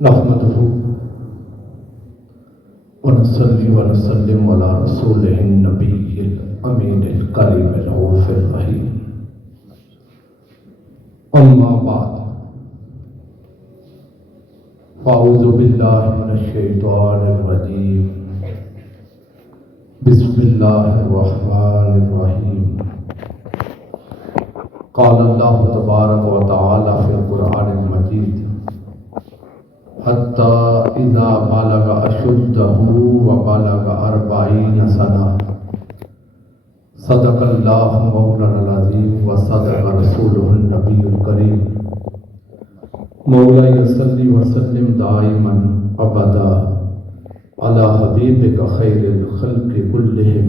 نحمده ونصلي ونسلم على رسوله النبي الأمين الكريم الرؤوف الرحيم. أما بعد فأعوذ بالله من الشيطان الرجيم. بسم الله الرحمن الرحيم. قال الله تبارك وتعالى في القرآن المجيد: حتى إذا بلغ أشده وبلغ 40 سنة صدق الله مولانا العظيم وصدق رسوله النبي الكريم. مولاي صل وسلم دائما أبدا على حبيبك خير الخلق كلهم.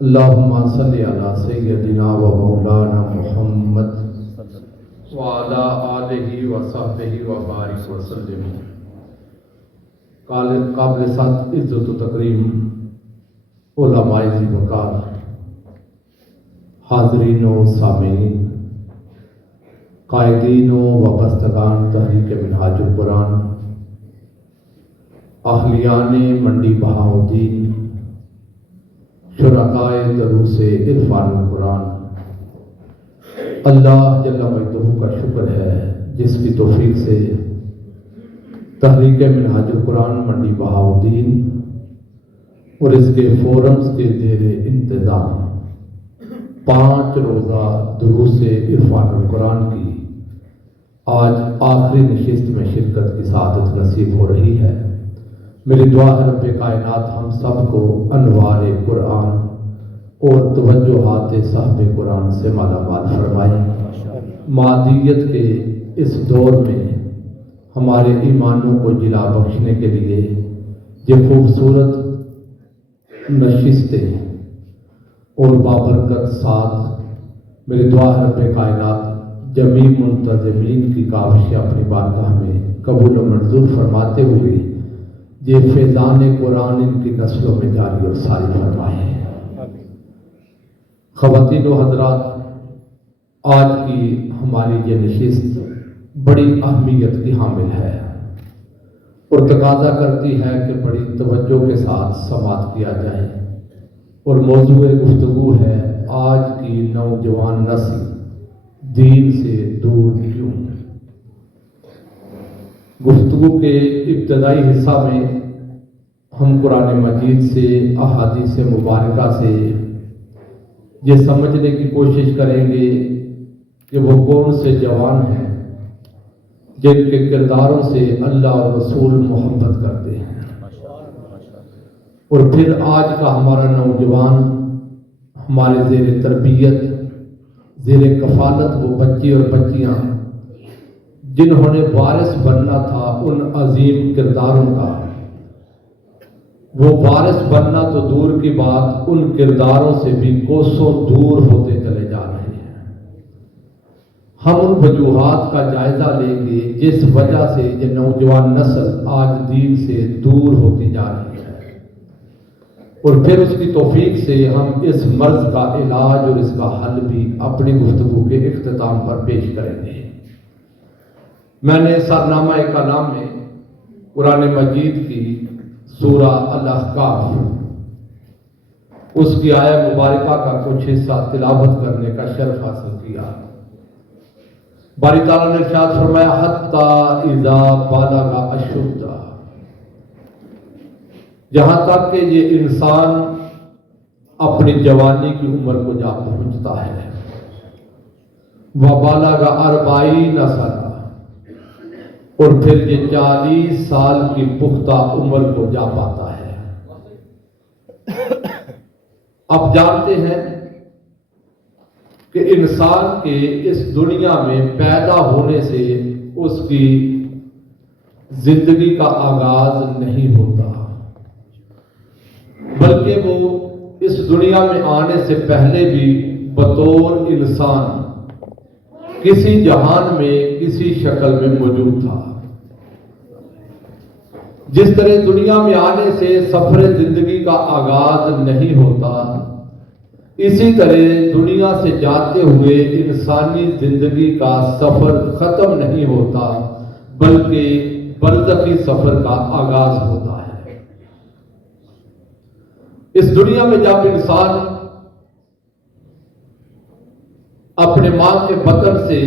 اللهم صل على سيدنا ومولانا محمد وعلى آلہ وصحبہ وبارک وسلم. قابل سات عزت و تکریم علماء ذی وقار، حاضرین و سامعین، قائدین و وابستگان تحریک منہاج القرآن، اہلیان منڈی بہاؤدین، شرکائے دروس عرفان القرآن، اللہ جل مجدہ کا شکر ہے جس کی توفیق سے تحریک منہاج القرآن منڈی بہاؤدین اور اس کے فورمز کے زیر انتظام 5 روزہ دروس عرفان القرآن کی آج آخری نشست میں شرکت کی سعادت نصیب ہو رہی ہے. میری دعا ہے رب کائنات ہم سب کو انوار قرآن اور توجہات صاحب قرآن سے مالا مال فرمائے. مادیت کے اس دور میں ہمارے ایمانوں کو جلا بخشنے کے لیے یہ خوبصورت نشستیں اور بابرکت ساتھ میری دعا ہے رب کائنات جمیع منتظمین کی کاوش اپنی بارگاہ میں قبول و منظور فرماتے ہوئے یہ فیضان قرآن ان کی نسلوں میں جاری اور ساری فرمائے. خواتین و حضرات، آج کی ہماری یہ نشست بڑی اہمیت کی حامل ہے اور تقاضا کرتی ہے کہ بڑی توجہ کے ساتھ سماعت کیا جائے. اور موضوع گفتگو ہے آج کی نوجوان نسل دین سے دور کیوں. گفتگو کے ابتدائی حصہ میں ہم قرآن مجید سے، احادیث مبارکہ سے یہ سمجھنے کی کوشش کریں گے کہ وہ کون سے جوان ہیں جن کے کرداروں سے اللہ اور رسول محبت کرتے ہیں. اور پھر آج کا ہمارا نوجوان، ہمارے زیر تربیت، زیر کفالت وہ بچے اور بچیاں جنہوں نے وارث بننا تھا ان عظیم کرداروں کا، وہ وارث بننا تو دور کی بات ان کرداروں سے بھی کوسوں دور ہوتے چلے جا رہے ہیں. ہم ان وجوہات کا جائزہ لیں گے جس وجہ سے یہ نوجوان نسل آج دین سے دور ہوتی جا رہی ہے، اور پھر اس کی توفیق سے ہم اس مرض کا علاج اور اس کا حل بھی اپنی گفتگو کے اختتام پر پیش کریں گے. میں نے سرنامہ کلام میں قرآن مجید کی سورہ الاحقاف اس کی آیہ مبارکہ کا کچھ حصہ تلاوت کرنے کا شرف حاصل کیا. باری تعالیٰ نے ارشاد فرمایا حتی اذا بلغ اشدہ، جہاں تک کہ یہ انسان اپنی جوانی کی عمر کو جا پہنچتا ہے، وبلغ 40 سنہ، اور پھر یہ 40 سال کی پختہ عمر کو جا پاتا ہے. اب جانتے ہیں کہ انسان کے اس دنیا میں پیدا ہونے سے اس کی زندگی کا آغاز نہیں ہوتا، بلکہ وہ اس دنیا میں آنے سے پہلے بھی بطور انسان کسی جہان میں کسی شکل میں موجود تھا. جس طرح دنیا میں آنے سے سفر زندگی کا آغاز نہیں ہوتا، اسی طرح دنیا سے جاتے ہوئے انسانی زندگی کا سفر ختم نہیں ہوتا، بلکہ برزخی سفر کا آغاز ہوتا ہے۔ اس دنیا میں جب انسان اپنے ماں کے بطن سے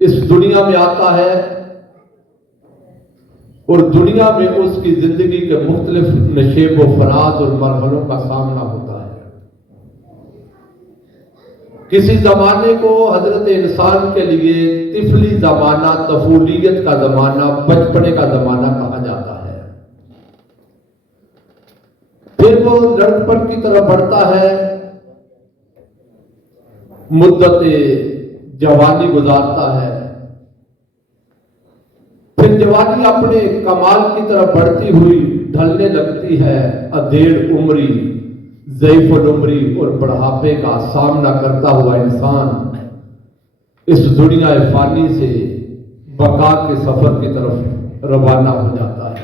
اس دنیا میں آتا ہے اور دنیا میں اس کی زندگی کے مختلف نشیب و فراز اور مرحلوں کا سامنا ہوتا ہے۔ کسی زمانے کو حضرت انسان کے لیے طفلی زمانہ، طفولیت کا زمانہ، بچپنے کا زمانہ کہا جاتا ہے۔ پھر وہ لڑکپن کی طرف بڑھتا ہے، مدت جوانی گزارتا ہے، پھر جوانی اپنے کمال کی طرف بڑھتی ہوئی ڈھلنے لگتی ہے۔ ادھیڑ عمری، ضعیف العمری اور بڑھاپے کا سامنا کرتا ہوا انسان اس دنیا فانی سے بقا کے سفر کی طرف روانہ ہو جاتا ہے۔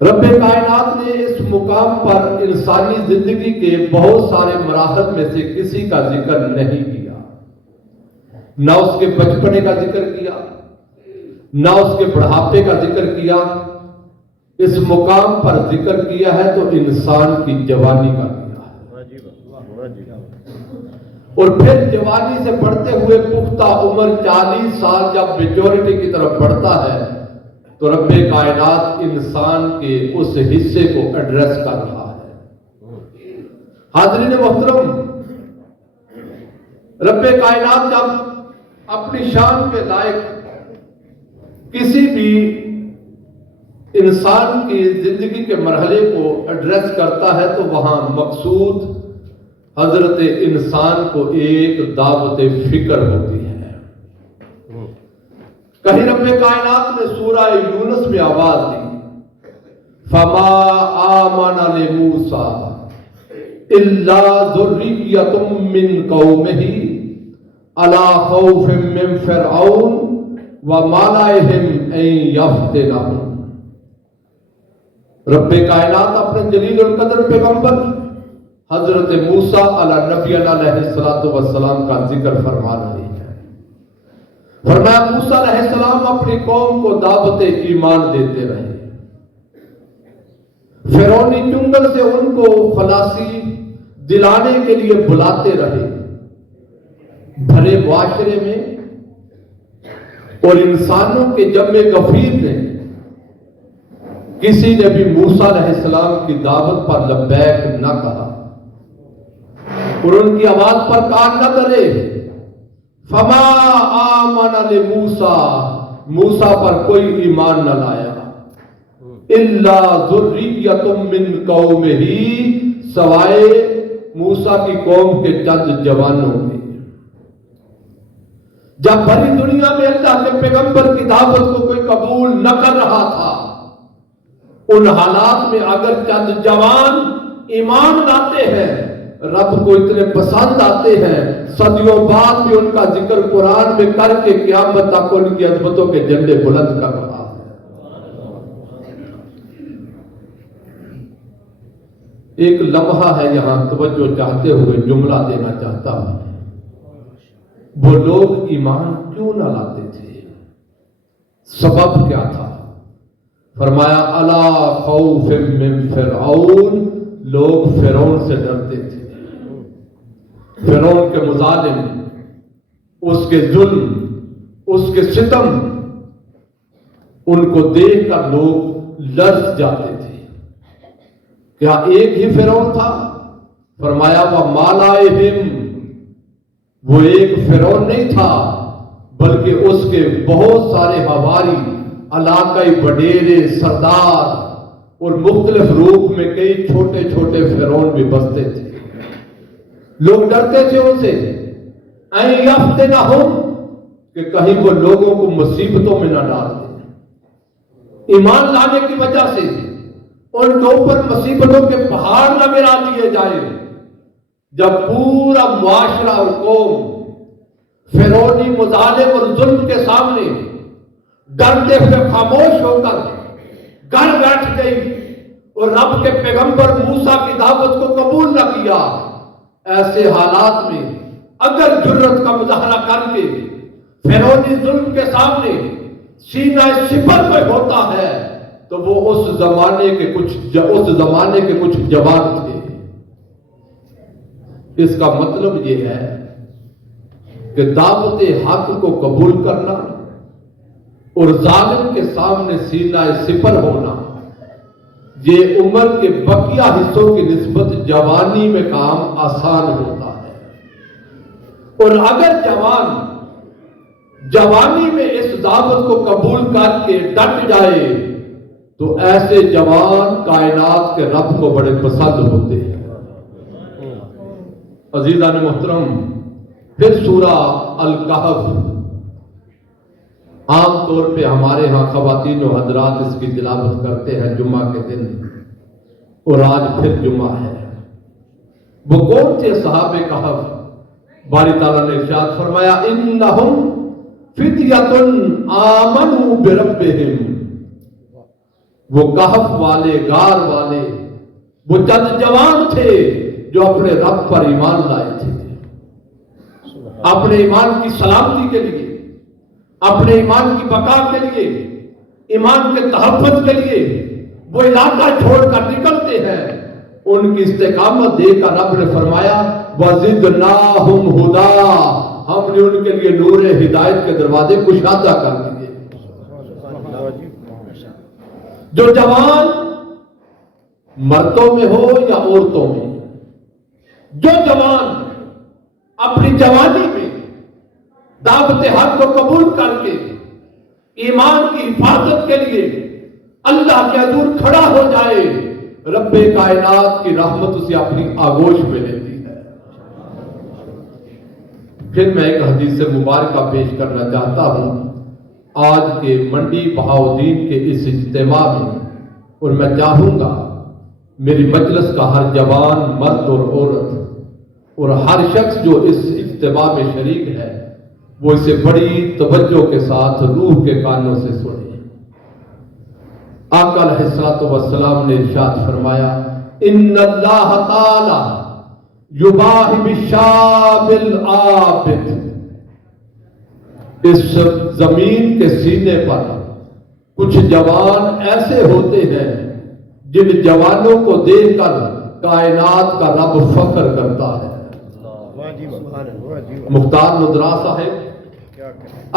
رب کائنات نے اس مقام پر انسانی زندگی کے بہت سارے مراحل میں سے کسی کا ذکر نہیں کیا، نہ اس کے بچپنے کا ذکر کیا، نہ اس کے بڑھاپے کا ذکر کیا۔ اس مقام پر ذکر کیا ہے تو انسان کی جوانی کا کیا ہے، اور پھر جوانی سے بڑھتے ہوئے پختہ عمر 40 سال جب میچورٹی کی طرف بڑھتا ہے تو رب کائنات انسان کے اس حصے کو ایڈریس کر رہا ہے۔ حاضرین محترم، رب کائنات جب اپنی شان کے لائق کسی بھی انسان کی زندگی کے مرحلے کو ایڈریس کرتا ہے تو وہاں مقصود حضرت انسان کو ایک دعوت فکر ہوتی ہے۔ کہیں رب کائنات نے سورہ یونس میں آواز دی، فما آمن لموسیٰ الا ذریۃ من قومہ علی خوف من فرعون وملئہم ان یفتنہم۔ رب کائنات اپنے جلیل القدر پیغمبر حضرت موسیٰ علیہ نبی علیہ السلام کا ذکر فرما رہے ہیں۔ فرمایا موسیٰ علیہ السلام اپنی قوم کو دعوت ایمان دیتے رہے، فرعونی چنگل سے ان کو خلاصی دلانے کے لیے بلاتے رہے۔ بھلے معاشرے میں اور انسانوں کے جمع غفیر نے کسی نے بھی موسیٰ علیہ السلام کی دعوت پر لبیک نہ کہا اور ان کی آواز پر کان نہ کرے۔ فما آمن لموسیٰ، موسیٰ پر کوئی ایمان نہ لایا، الا ذریۃ من قومہ، سوائے موسیٰ کی قوم کے چند جوانوں میں۔ جب بھری دنیا میں اللہ کے پیغمبر کی دعوت کو کوئی قبول نہ کر رہا تھا، ان حالات میں اگر چند جوان ایمان لاتے ہیں، رب کو اتنے پسند آتے ہیں، صدیوں بعد بھی ان کا ذکر قرآن میں کر کے قیامت تک ان کی عظمتوں کے جھنڈے بلند کر رہا ہے۔ ایک لمحہ ہے یہاں توجہ چاہتے ہوئے جملہ دینا چاہتا ہوں۔ وہ لوگ ایمان کیوں نہ لاتے تھے؟ سبب کیا تھا؟ فرمایا الا خوف من فرعون، لوگ فرعون سے ڈرتے تھے۔ فرعون کے مظالم، اس کے ظلم، اس کے ستم، ان کو دیکھ کر لوگ لرز جاتے تھے۔ کیا ایک ہی فرعون تھا؟ فرمایا وملئہم، وہ ایک فرعون نہیں تھا بلکہ اس کے بہت سارے حواری، علاقائی وڈیرے، سردار اور مختلف روپ میں کئی چھوٹے چھوٹے فرعون بھی بستے تھے۔ لوگ ڈرتے تھے ان سے، ان یفتنہم، کہ کہیں وہ لوگوں کو مصیبتوں میں نہ ڈال دیں۔ ایمان لانے کی وجہ سے ان کے اوپر مصیبتوں کے پہاڑ نہ گرا دیے جائیں۔ جب پورا معاشرہ اور قوم فرعونی مظالم اور ظلم کے سامنے ڈرتے ہوئے خاموش ہو کر گھر بیٹھ گئی اور رب کے پیغمبر موسیٰ کی دعوت کو قبول نہ کیا، ایسے حالات میں اگر جرت کا مظاہرہ کر کے فرعونی ظلم کے سامنے سینہ سپر میں ہوتا ہے تو وہ اس زمانے کے کچھ جوان تھے۔ اس کا مطلب یہ ہے کہ دعوت حق کو قبول کرنا اور ظالم کے سامنے سینہ سپر ہونا، یہ عمر کے بقیہ حصوں کی نسبت جوانی میں کام آسان ہوتا ہے۔ اور اگر جوانی میں اس دعوت کو قبول کر کے ڈٹ جائے تو ایسے جوان کائنات کے رب کو بڑے پسند ہوتے ہیں۔ عزیزان محترم، پھر سورہ الکہف، عام طور پہ ہمارے ہاں خواتین و حضرات اس کی تلاوت کرتے ہیں جمعہ کے دن، اور آج پھر جمعہ ہے۔ وہ کون تھے صحابہ کہف؟ باری تعالیٰ نے ارشاد فرمایا انہم فتیۃ آمنوا بربہم، وہ کہف والے، غار والے، وہ چند جوان تھے جو اپنے رب پر ایمان لائے تھے، اپنے ایمان کی سلامتی کے لیے، اپنے ایمان کی بقا کے لیے، ایمان کے تحفظ کے لیے وہ علاقہ چھوڑ کر نکلتے ہیں۔ ان کی استقامت دیکھ کر رب نے فرمایا وَزِدْنَاهُمْ هُدًى، ہم نے ان کے لیے نور ہدایت کے دروازے کشادہ کر دیے۔ جو جوان مردوں میں ہو یا عورتوں میں، جو جوان اپنی جوانی میں دعوت حق کو قبول کر کے ایمان کی حفاظت کے لیے اللہ کے حضور کھڑا ہو جائے، رب کائنات کی رحمت اسے اپنی آغوش میں لیتی ہے۔ پھر میں ایک حدیث مبارکہ پیش کرنا چاہتا ہوں آج کے منڈی بہاؤدین کے اس اجتماع میں، اور میں چاہوں گا میری مجلس کا ہر جوان، مرد اور عورت اور ہر شخص جو اس اجتماع میں شریک ہے وہ اسے بڑی توجہ کے ساتھ روح کے کانوں سے سنے۔ آقا علیہ الصلوۃ والسلام نے ارشاد فرمایا ان اللہ تعالی یباہی بالشاب العابد، اس زمین کے سینے پر کچھ جوان ایسے ہوتے ہیں جن جوانوں کو دیکھ کر کائنات کا رب فخر کرتا ہے۔ مختار ندرا صاحب،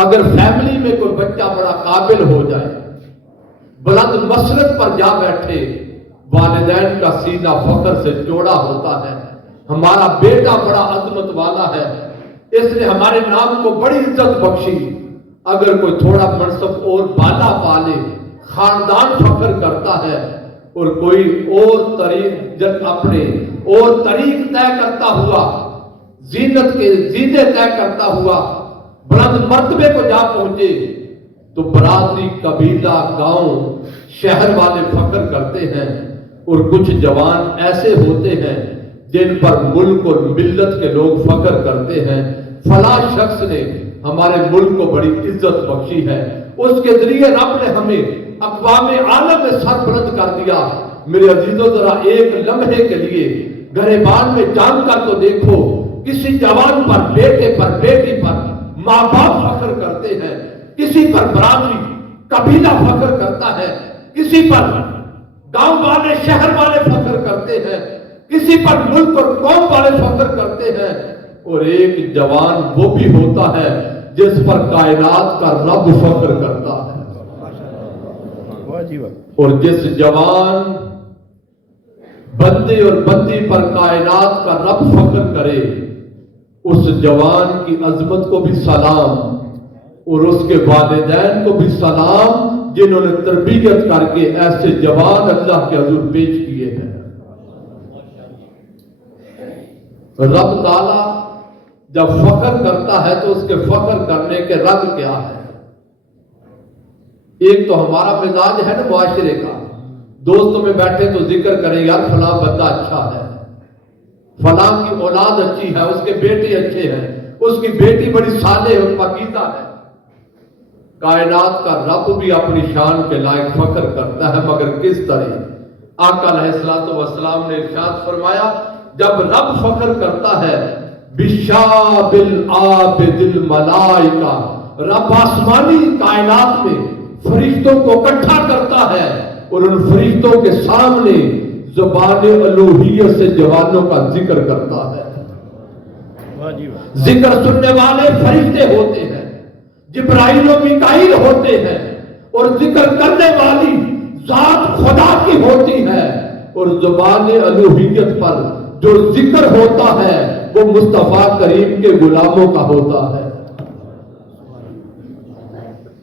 اگر فیملی میں کوئی بچہ بڑا قابل ہو جائے، بلند مسرت پر جا بیٹھے، والدین کا سینہ فخر سے چوڑا ہوتا ہے۔ ہمارا بیٹا بڑا عظمت والا ہے، اس نے ہمارے نام کو بڑی عزت بخشی۔ اگر کوئی تھوڑا منصب اور بالا پالے، خاندان فخر کرتا ہے، اور کوئی اور طریق طے کرتا ہوا، زینے طے کرتا ہوا بلند مرتبے کو جا پہنچے تو برادری، قبیلہ، گاؤں، شہر والے فخر کرتے ہیں۔ اور کچھ جوان ایسے ہوتے ہیں جن پر ملک اور ملت کے لوگ فخر کرتے ہیں، فلاں شخص نے ہمارے ملک کو بڑی عزت بخشی ہے، اس کے ذریعے رب نے ہمیں اقوام عالم میں سر بلند کر دیا۔ میرے عزیزوں، ذرا ایک لمحے کے لیے گریبان میں جان کر تو دیکھو، کسی جوان پر، بیٹے پر، بیٹی پر ماں باپ فخر کرتے ہیں، کسی پر برادری، قبیلہ فخر کرتا ہے، کسی پر گاؤں والے، شہر والے فخر کرتے ہیں، کسی پر ملک اور قوم والے فخر کرتے ہیں، اور ایک جوان وہ بھی ہوتا ہے جس پر کائنات کا رب فخر کرتا ہے۔ اور جس جوان بندے اور بندی پر کائنات کا رب فخر کرے، اس جوان کی عظمت کو بھی سلام، اور اس کے والدین کو بھی سلام جنہوں نے تربیت کر کے ایسے جوان اللہ کے حضور پیش کیے ہیں۔ رب تعالیٰ جب فخر کرتا ہے تو اس کے فخر کرنے کے رنگ کیا ہے؟ ایک تو ہمارا مزاج ہے نا معاشرے کا، دوستوں میں بیٹھے تو ذکر کریں یار فلاں بندہ اچھا ہے، فلاں کی اولاد اچھی ہے، اس کے بیٹے اچھے ہیں، اس کی بیٹی بڑی صالح اور پاکیزہ ہے۔ کائنات کا رب بھی اپنی شان کے لائق فخر کرتا ہے، مگر کس طرح؟ آقا علیہ الصلوۃ والسلام نے ارشاد فرمایا جب رب فخر کرتا ہے بِشَابِ الْعَابِدِ الْمَلَائِکَہ، رب آسمانی کائنات میں فرشتوں کو اکٹھا کرتا ہے اور ان فرشتوں کے سامنے زبان الوہیت سے جوانوں کا ذکر کرتا ہے. ذکر سننے والے فرشتے ہوتے ہیں، جبرائیل و میکائیل ہوتے ہیں، اور ذکر کرنے والی ذات خدا کی ہوتی ہے، اور زبان الوہیت پر جو ذکر ہوتا ہے وہ مصطفیٰ کریم کے غلاموں کا ہوتا ہے.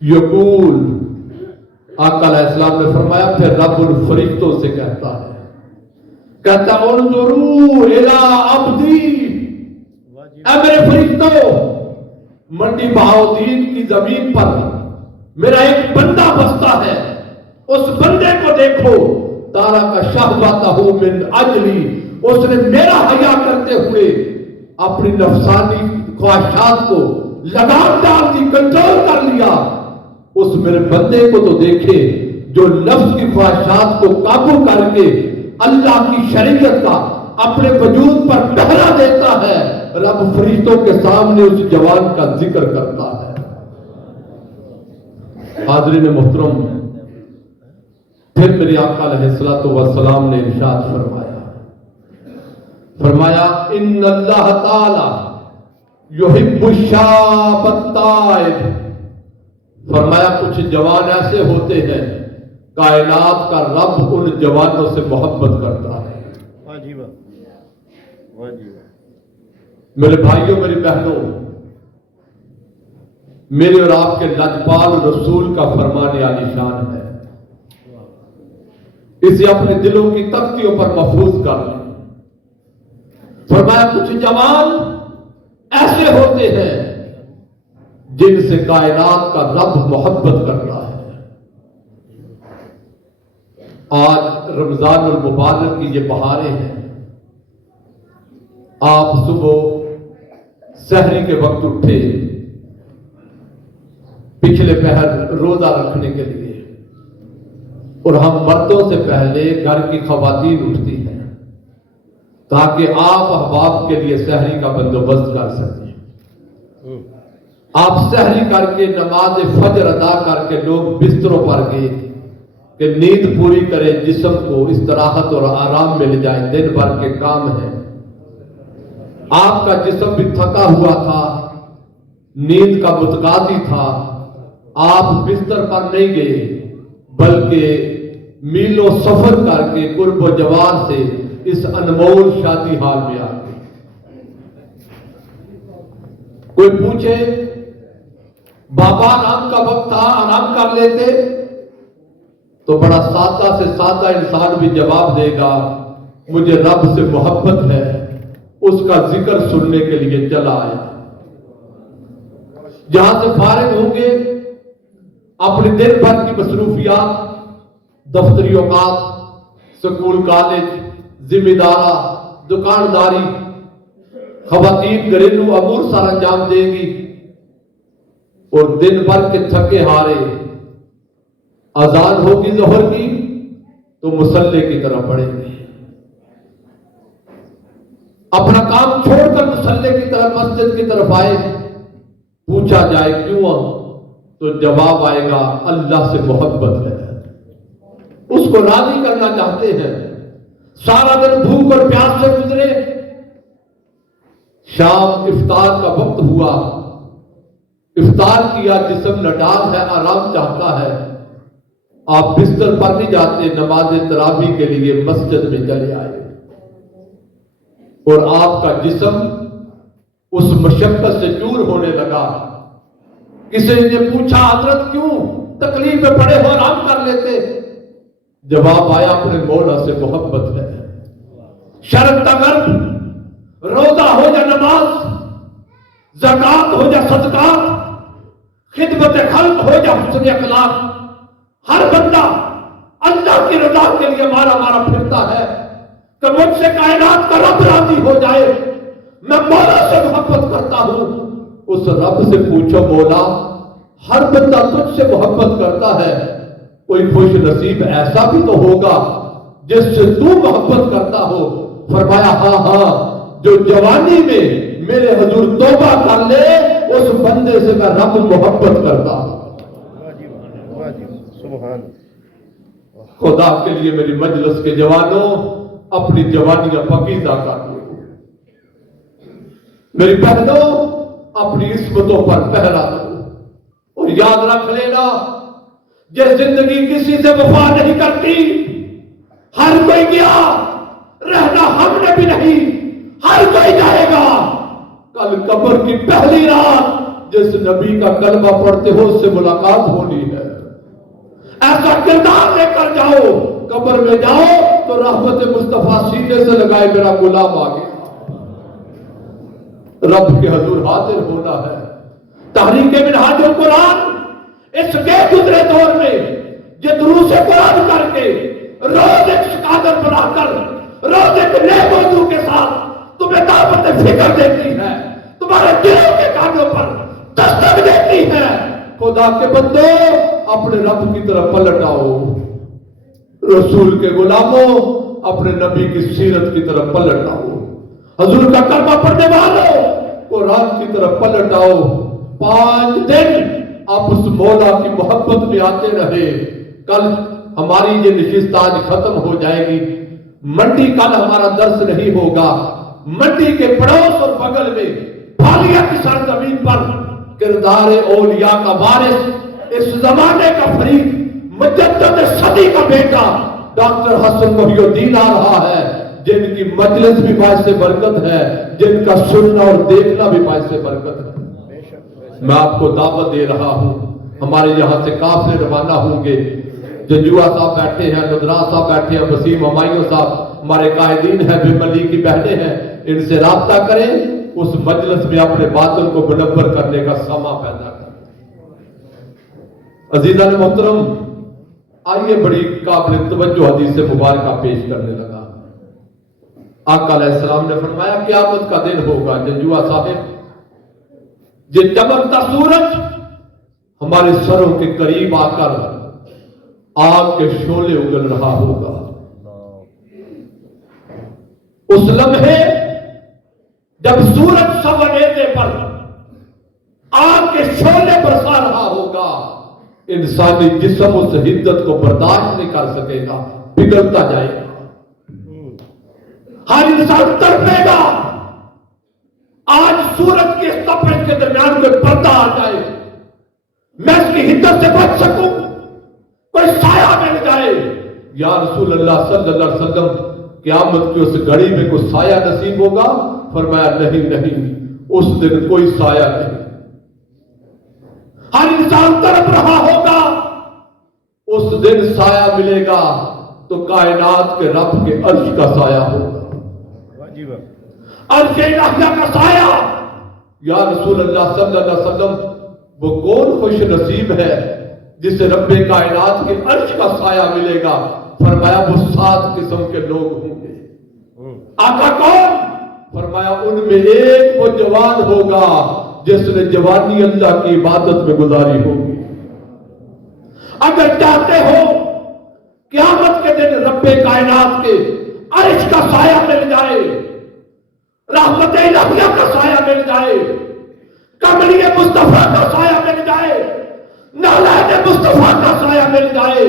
یقول آقا علیہ السلام نے فرمایا، پھر رب الفرشتوں سے کہتا ہے، کہتا انظروا الی عبدی، اے میرے فرشتوں، منڈی بہاؤدین کی زمین پر میرا ایک بندہ بستا ہے، اس بندے کو دیکھو، تارا کا شہوتہ من اجلی، اس نے میرا حیا کرتے ہوئے اپنی نفسانی خواہشات کو لگام ڈال دی، کنٹرول کر لیا. اس میرے بندے کو تو دیکھے جو نفس کی خواہشات کو قابو کر کے اللہ کی شریعت کا اپنے وجود پر پہرا دیتا ہے. رب فرشتوں کے سامنے اس جوان کا ذکر کرتا ہے. حاضرین محترم، پھر میرے آقا علیہ الصلوۃ والسلام نے ارشاد فرمایا ان اللہ تعالی یحب الشاب التائب. فرمایا کچھ جوان ایسے ہوتے ہیں کائنات کا رب ان جوانوں سے محبت کرتا ہے. میرے بھائیوں، میری بہنوں، میرے اور آپ کے لجپال رسول کا فرمان عالی شان ہے. اسے اپنے دلوں کی تختیوں پر محفوظ کر لیں. فرمایا کچھ جوان ایسے ہوتے ہیں جن سے کائنات کا رب محبت کرتا ہے. آج رمضان المبارک کی یہ بہاریں ہیں. آپ صبح سحری کے وقت اٹھے پچھلے پہر روزہ رکھنے کے لیے، اور ہم مردوں سے پہلے گھر کی خواتین اٹھتی ہیں تاکہ آپ احباب کے لیے سحری کا بندوبست کر سکیں. آپ سحری کر کے نماز فجر ادا کر کے لوگ بستروں پر گئے کہ نیند پوری کرے، جسم کو استراحت اور آرام مل جائے، دن بھر کے کام ہیں. آپ کا جسم بھی تھکا ہوا تھا، نیند کا متقاضی تھا. آپ بستر پر نہیں گئے بلکہ میلوں سفر کر کے قرب و جوار سے اس انمول شادی حال میں آ گئے. کوئی پوچھے بابا آرام کا وقت تھا، آرام کر لیتے، تو بڑا سادہ سے سادہ انسان بھی جواب دے گا مجھے رب سے محبت ہے، اس کا ذکر سننے کے لیے چلا آیا. جہاں سے فارغ ہوں گے اپنے دن بھر کی مصروفیات، دفتری اوقات، سکول کالج، ذمہ دارہ، دکانداری، خواتین گھریلو امور سر انجام دے گی، اور دن بھر کے تھکے ہارے اذان ہوگی ظہر کی تو مصلی کی طرف بڑھیں گے. اپنا کام چھوڑ کر مصلی کی طرف، مسجد کی طرف آئے، پوچھا جائے کیوں تو جواب آئے گا اللہ سے محبت ہے، اس کو راضی کرنا چاہتے ہیں. سارا دن بھوک اور پیاس سے گزرے، شام افطار کا وقت ہوا، افطار کیا، جسم نڈال ہے، آرام چاہتا ہے. آپ بستر پر نہیں جاتے، نماز تراویح کے لیے مسجد میں چلے آئے، اور آپ کا جسم اس مشقت سے چور ہونے لگا. کسی نے پوچھا حضرت کیوں تکلیف میں پڑے ہو، آرام کر لیتے؟ جواب آیا اپنے مولا سے محبت ہے. شرط تغرب، روزہ ہو یا نماز، زکات ہو یا صدقات، خدمت خلق ہو یا حسن اخلاق، ہر بندہ اللہ کی رضا کے لیے مارا مارا پھرتا ہے کہ مجھ سے کائنات کا رب راضی ہو جائے. میں مولا سے محبت کرتا ہوں. اس رب سے پوچھو مولا، ہر بندہ تجھ سے محبت کرتا ہے، کوئی خوش نصیب ایسا بھی تو ہوگا جس سے تو محبت کرتا ہو. فرمایا ہاں ہاں، جو جوانی میں میرے حضور توبہ کر لے اس بندے سے میں رب محبت کرتا ہوں۔ خدا کے لیے میری مجلس کے جوانوں اپنی جوانیاں پاکیزہ کر لو، میری بہنوں اپنی عصمتوں پر پہرا دو، اور یاد رکھ لینا یہ زندگی کسی سے وفا نہیں کرتی، ہر کوئی گیا، رہنا ہم نے بھی نہیں، ہر کوئی جائے گا۔ کل قبر کی پہلی رات جس نبی کا کلمہ پڑھتے ہو اس سے ملاقات ہونی ہے، ایسا کردار لے کر جاؤ، قبر میں جاؤ تو رحمت مصطفیٰ سینے سے لگائے میرا غلام آ گیا، رب کے حضور حاضر ہونا ہے۔ تحریک منہاج القرآن اس کے گزرے دور میں یہ دروس قرآن کر کے روز ایک شکادر بنا کر روز ایک نئے موضوع کے ساتھ تمہیں دعوت فکر دیتی ہے، تمہارے دلوں کے کانوں پر دستک دیتی ہے۔ خدا کے بندو اپنے رب کی طرف پلٹ آؤ، رسول کے غلاموں اپنے نبی کی سیرت کی طرف پلٹ آؤ، حضور کا کلمہ پڑھنے والوں قرآن کی طرف پلٹ آؤ۔ 5 دن آپ اس مولا کی محبت میں آتے رہے۔ کل ہماری یہ نشست آج ختم ہو جائے گی، منڈی کل ہمارا درس نہیں ہوگا، منڈی کے پڑوس اور بغل میں پھالیا کی سرزمین پر کردار اولیاء کا وارث، اس زمانے کا فرید، مجدد صدی کا بیٹا ڈاکٹر حسن محی الدین آ رہا ہے، جن کی مجلس بھی باعث برکت ہے، جن کا سننا اور دیکھنا بھی باعث برکت ہے۔ میں آپ کو دعوت دے رہا ہوں، ہمارے یہاں سے قافلے روانہ ہوں گے، جنجوا صاحب بیٹھے ہیں، ندرا صاحب بیٹھے ہیں، وسیم ہمایوں صاحب ہمارے قائدین ہیں، بے ملی کی بہنیں ہیں، ان سے رابطہ کریں، اس مجلس میں اپنے باطن کو منور کرنے کا سما پیدا کریں۔ عزیزان محترم، آئیے بڑی قابل توجہ حدیث مبارکہ پیش کرنے لگا۔ آقا علیہ السلام نے فرمایا قیامت کا دن ہوگا جنجوا صاحب، یہ چمکتا سورج ہمارے سروں کے قریب آ کر آگ کے شعلے اگل رہا ہوگا، اس لمحے جب سورج سوانیدے پر آگ کے شعلے برسا رہا ہوگا، انسانی جسم اس حدت کو برداشت نہیں کر سکے گا، پگھلتا جائے گا، ہر انسان تڑپے گا۔ آج سورج کے تپش کے درمیان کوئی پردہ آ جائے، میں اس کی حدت سے بچ سکوں، کوئی سایہ مل جائے، یا رسول اللہ صلی اللہ علیہ وسلم قیامت کی اس گھڑی میں کوئی سایہ نصیب ہوگا؟ فرمایا نہیں، اس دن کوئی سایہ نہیں، ہر انسان تڑپ رہا ہوگا، اس دن سایہ ملے گا تو کائنات کے رب کے عرش کا سایہ ہوگا، عرش الہیہ کا سایہ۔ یا رسول اللہ صلی اللہ علیہ وسلم وہ کون خوش نصیب ہے جسے رب کائنات کے عرش کا سایہ ملے گا؟ فرمایا وہ 7 قسم کے لوگ ہوں گے۔ آقا کون؟ فرمایا ان میں ایک وہ جوان ہوگا جس نے جوانی اللہ کی عبادت میں گزاری ہوگی۔ اگر چاہتے ہو قیامت کے دن رب کائنات کے عرش کا سایہ مل جائے، رحمت الہیہ کا سایہ مل جائے، کملی مصطفیٰ کا سایہ مل جائے، نالین مصطفیٰ کا سایہ مل جائے،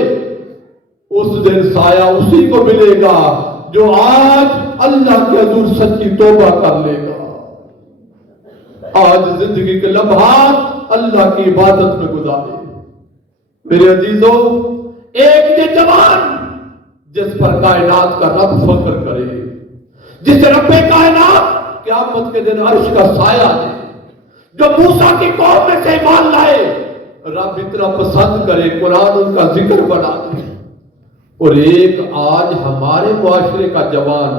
اس دن سایہ اسی کو ملے گا جو آج اللہ کے حضور سچی توبہ کر لے گا، آج زندگی کے لمحات اللہ کی عبادت میں گزارے۔ میرے عزیزوں، ایک یہ جوان جس پر کائنات کا رب فخر کرے، جس رب کائنات قیامت کے دن عرش کا سایہ دے، جو موسیٰ کی قوم میں سے ایمان لائے، رب اتنا پسند کرے، قرآن ان کا ذکر بنا دے۔ اور ایک آج ہمارے معاشرے کا جوان،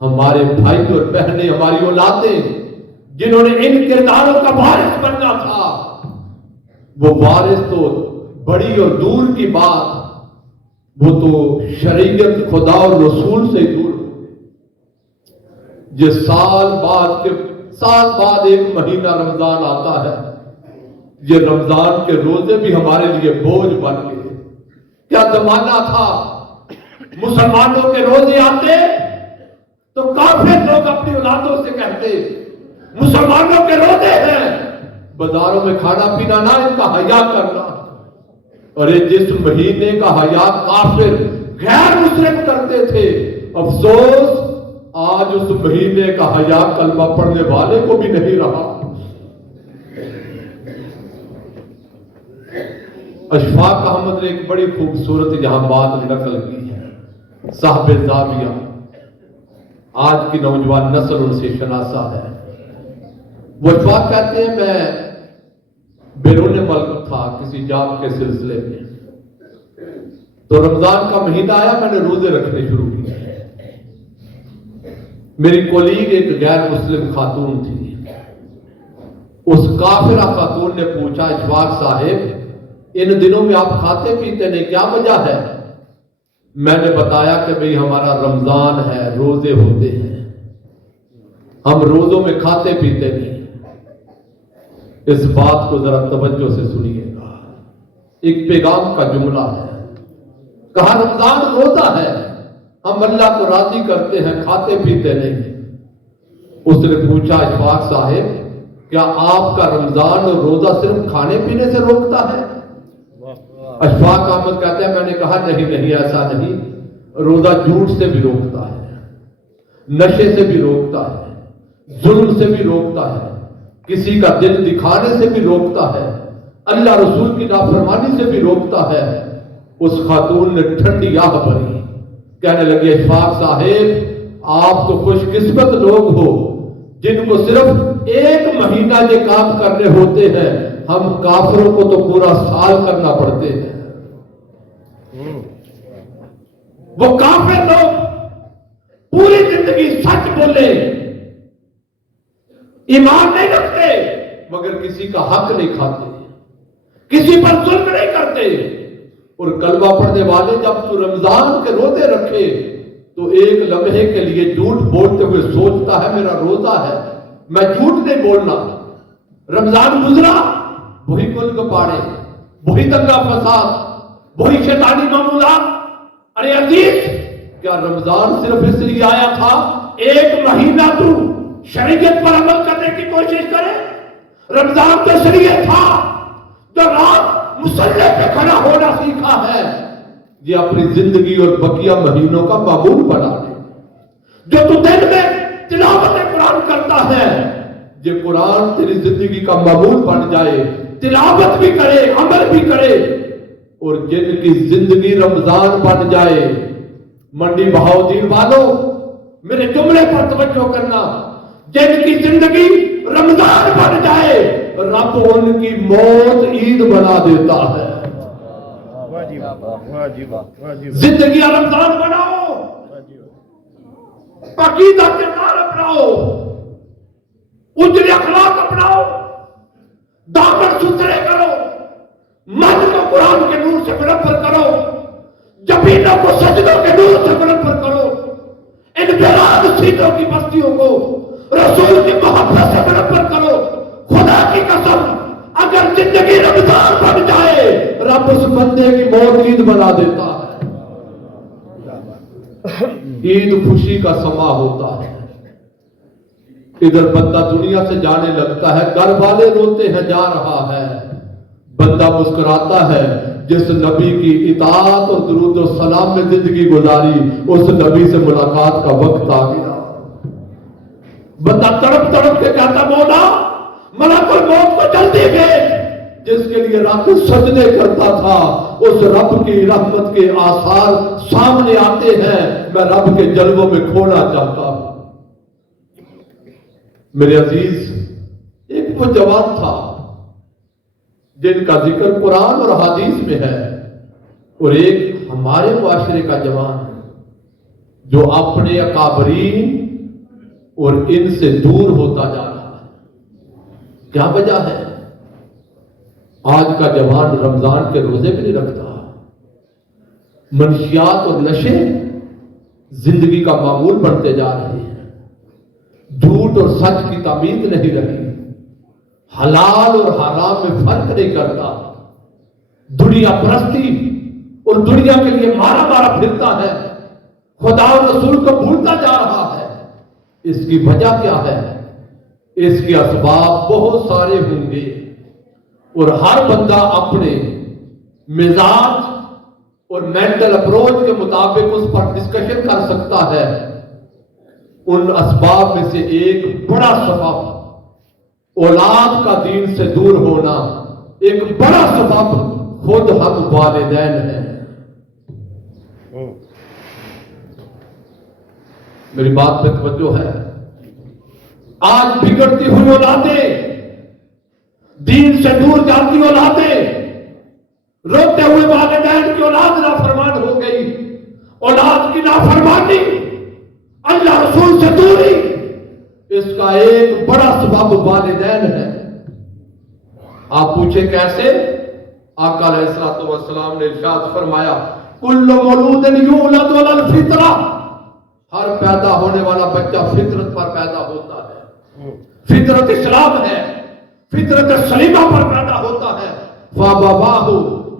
ہمارے بھائی اور بہنیں، ہماری اولادیں جنہوں نے ان کرداروں کا وارث بننا تھا، وہ وارث تو بڑی اور دور کی بات، وہ تو شریعت خدا اور رسول سے دور ہو گئے۔ یہ سال بعد ایک مہینہ رمضان آتا ہے، یہ رمضان کے روزے بھی ہمارے لیے بوجھ بن گئے۔ کیا زمانہ تھا، مسلمانوں کے روزے آتے تو کافر لوگ اپنی اولادوں سے کہتے مسلمانوں کے روزے ہیں، بازاروں میں کھانا پینا نہ، ان کا حیا کرنا۔ اور جس مہینے کا حیا کافر غیر مسلم کرتے تھے، افسوس آج اس مہینے کا حیا کلمہ پڑھنے والے کو بھی نہیں رہا۔ اشفاق احمد نے ایک بڑی خوبصورت یہاں بات نقل کی ہے، صاحب زاویہ، آج کی نوجوان نسل ان سے شناسا ہے۔ وہ اشفاق کہتے ہیں میں بیرون ملک تھا کسی جاب کے سلسلے میں، تو رمضان کا مہینہ آیا، میں نے روزے رکھنے شروع کیے۔ میری کولیگ ایک غیر مسلم خاتون تھی، اس کافرہ خاتون نے پوچھا اشفاق صاحب ان دنوں میں آپ کھاتے پیتے نہیں، کیا وجہ ہے؟ میں نے بتایا کہ بھئی ہمارا رمضان ہے، روزے ہوتے ہیں، ہم روزوں میں کھاتے پیتے نہیں۔ اس بات کو ذرا توجہ سے سنیے گا، ایک پیغام کا جملہ ہے۔ کہا رمضان روزہ ہے، ہم اللہ کو راضی کرتے ہیں، کھاتے پیتے نہیں۔ اس نے پوچھا اشفاق صاحب کیا آپ کا رمضان اور روزہ صرف کھانے پینے سے روکتا ہے؟ اشفاق احمد کہتے ہیں میں نے کہا نہیں ایسا نہیں، روزہ جھوٹ سے بھی روکتا ہے، نشے سے بھی روکتا ہے، ظلم سے بھی روکتا ہے، کسی کا دل دکھانے سے بھی روکتا ہے، اللہ رسول کی نافرمانی سے بھی روکتا ہے۔ اس خاتون نے ٹھنڈی آہ بھری، کہنے لگے اشفاق صاحب آپ تو خوش قسمت لوگ ہو جن کو صرف ایک مہینہ یہ کام کرنے ہوتے ہیں، ہم کافروں کو تو پورا سال کرنا پڑتے ہیں۔ وہ کافر لوگ پوری زندگی سچ بولے، ایمان نہیں رکھتے، مگر کسی کا حق نہیں کھاتے، کسی پر ظلم نہیں کرتے۔ اور کلمہ پڑھنے والے جب تو رمضان کے روزے رکھے تو ایک لمحے کے لیے جھوٹ بولتے ہوئے سوچتا ہے میرا روزہ ہے، میں جھوٹ نہیں بولنا۔ رمضان گزرا، وہی ملک پاڑے، وہی دنگا فساد، وہی شیطانی معمولات۔ ارے عزیز، کیا رمضان صرف اس لیے آیا تھا ایک مہینہ تو شریعت پر عمل کرنے کی کوشش کرے؟ رمضان تو شریعت تھا جو رات مصلی پہ کھڑا ہونا سیکھا ہے، یہ اپنی زندگی اور بقیہ مہینوں کا معمول بنا لے۔ جو تو دن میں تلاوت قرآن کرتا ہے، یہ قرآن تیری زندگی کا معمول بن جائے، تلاوت بھی کرے، عمل بھی کرے، اور جن کی زندگی رمضان بن جائے۔ منڈی بہاؤدین والوں میرے جملے پر توجہ کرنا، جن کی زندگی رمضان بن جائے رب ان کی موت عید بنا دیتا ہے۔ زندگی رمضان بناؤ، پاکیزہ کردار اپناؤ، اجر اخلاق اپناؤ، دامن ستھرے کرو، من کو قرآن کے نور سے منور کرو، جبینوں کو سجدوں کے نور سے منور کرو، ان ویران سینوں کی بستیوں کو رسول کی محبت سے منور کرو۔ خدا کی قسم اگر زندگی رمضان بن جائے رب اس بندے کی موت عید بنا دیتا ہے۔ عید خوشی کا سما ہوتا ہے، ادھر بندہ دنیا سے جانے لگتا ہے، گھر والے روتے ہیں جا رہا ہے، بندہ مسکراتا ہے جس نبی کی اطاعت اور درود و سلام میں زندگی گزاری، اس نبی سے ملاقات کا وقت آ گیا۔ بندہ تڑپ تڑپ کے کہتا مولا ملک الموت کو جلدی بھیج، جس کے لیے رات سجدے کرتا تھا اس رب کی رحمت کے آثار سامنے آتے ہیں، میں رب کے جلووں میں کھونا چاہتا ہوں۔ میرے عزیز، ایک وہ جوان تھا جن کا ذکر قرآن اور حدیث میں ہے، اور ایک ہمارے معاشرے کا جوان جو اپنے اکابرین اور ان سے دور ہوتا جا رہا ہے۔ کیا وجہ ہے؟ آج کا جوان رمضان کے روزے بھی نہیں رکھتا، منشیات اور نشے زندگی کا معمول بنتے جا رہے ہیں، جھوٹ اور سچ کی تمیز نہیں رہی، حلال اور حرام میں فرق نہیں کرتا، دنیا پرستی اور دنیا کے لیے مارا مارا پھرتا ہے، خدا اور رسول کو بھولتا جا رہا ہے۔ اس کی وجہ کیا ہے؟ اس کے اسباب بہت سارے ہوں گے، اور ہر بندہ اپنے مزاج اور مینٹل اپروچ کے مطابق اس پر ڈسکشن کر سکتا ہے۔ ان اسباب میں سے ایک بڑا سبب اولاد کا دین سے دور ہونا، ایک بڑا سبب خود ہم والدین ہیں۔ میری بات پہ توجہ ہے؟ آج بگڑتی ہوئی اولادیں، دین سے دور جاتی اولادیں، روتے ہوئے والدین کی اولاد نافرمان ہو گئی، اولاد کی نافرمانی، اللہ رسول سے دوری، اس کا ایک بڑا سبب والدین ہے۔ آپ پوچھیں کیسے؟ آقا علیہ الصلوۃ والسلام نے ارشاد فرمایا کل مولود یولد علی الفطرہ، ہر پیدا ہونے والا بچہ فطرت پر پیدا ہوتا ہے، فطرت اسلام ہے، فطرت سلیمہ پر پیدا ہوتا ہے۔ فابواہ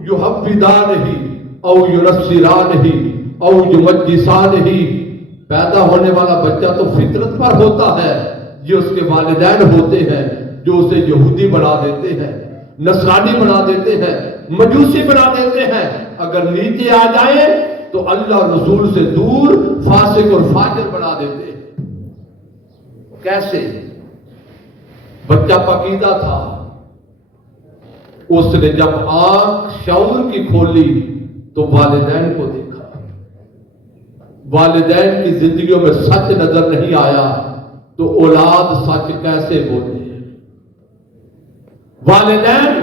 یحودانہ او ینصرانہ او یمجسانہ، پیدا ہونے والا بچہ تو فطرت پر ہوتا ہے، یہ اس کے والدین ہوتے ہیں جو اسے یہودی بنا دیتے ہیں، نصرانی بنا دیتے ہیں، مجوسی بنا دیتے ہیں۔ اگر نیچے آ جائیں تو اللہ رسول سے دور فاسق اور فاجر بنا دیتے ہیں۔ کیسے؟ بچہ پاکیزہ تھا، اس نے جب آنکھ شعور کی کھولی تو والدین کو دیکھا، والدین کی زندگیوں میں سچ نظر نہیں آیا تو اولاد سچ کیسے بولے؟ والدین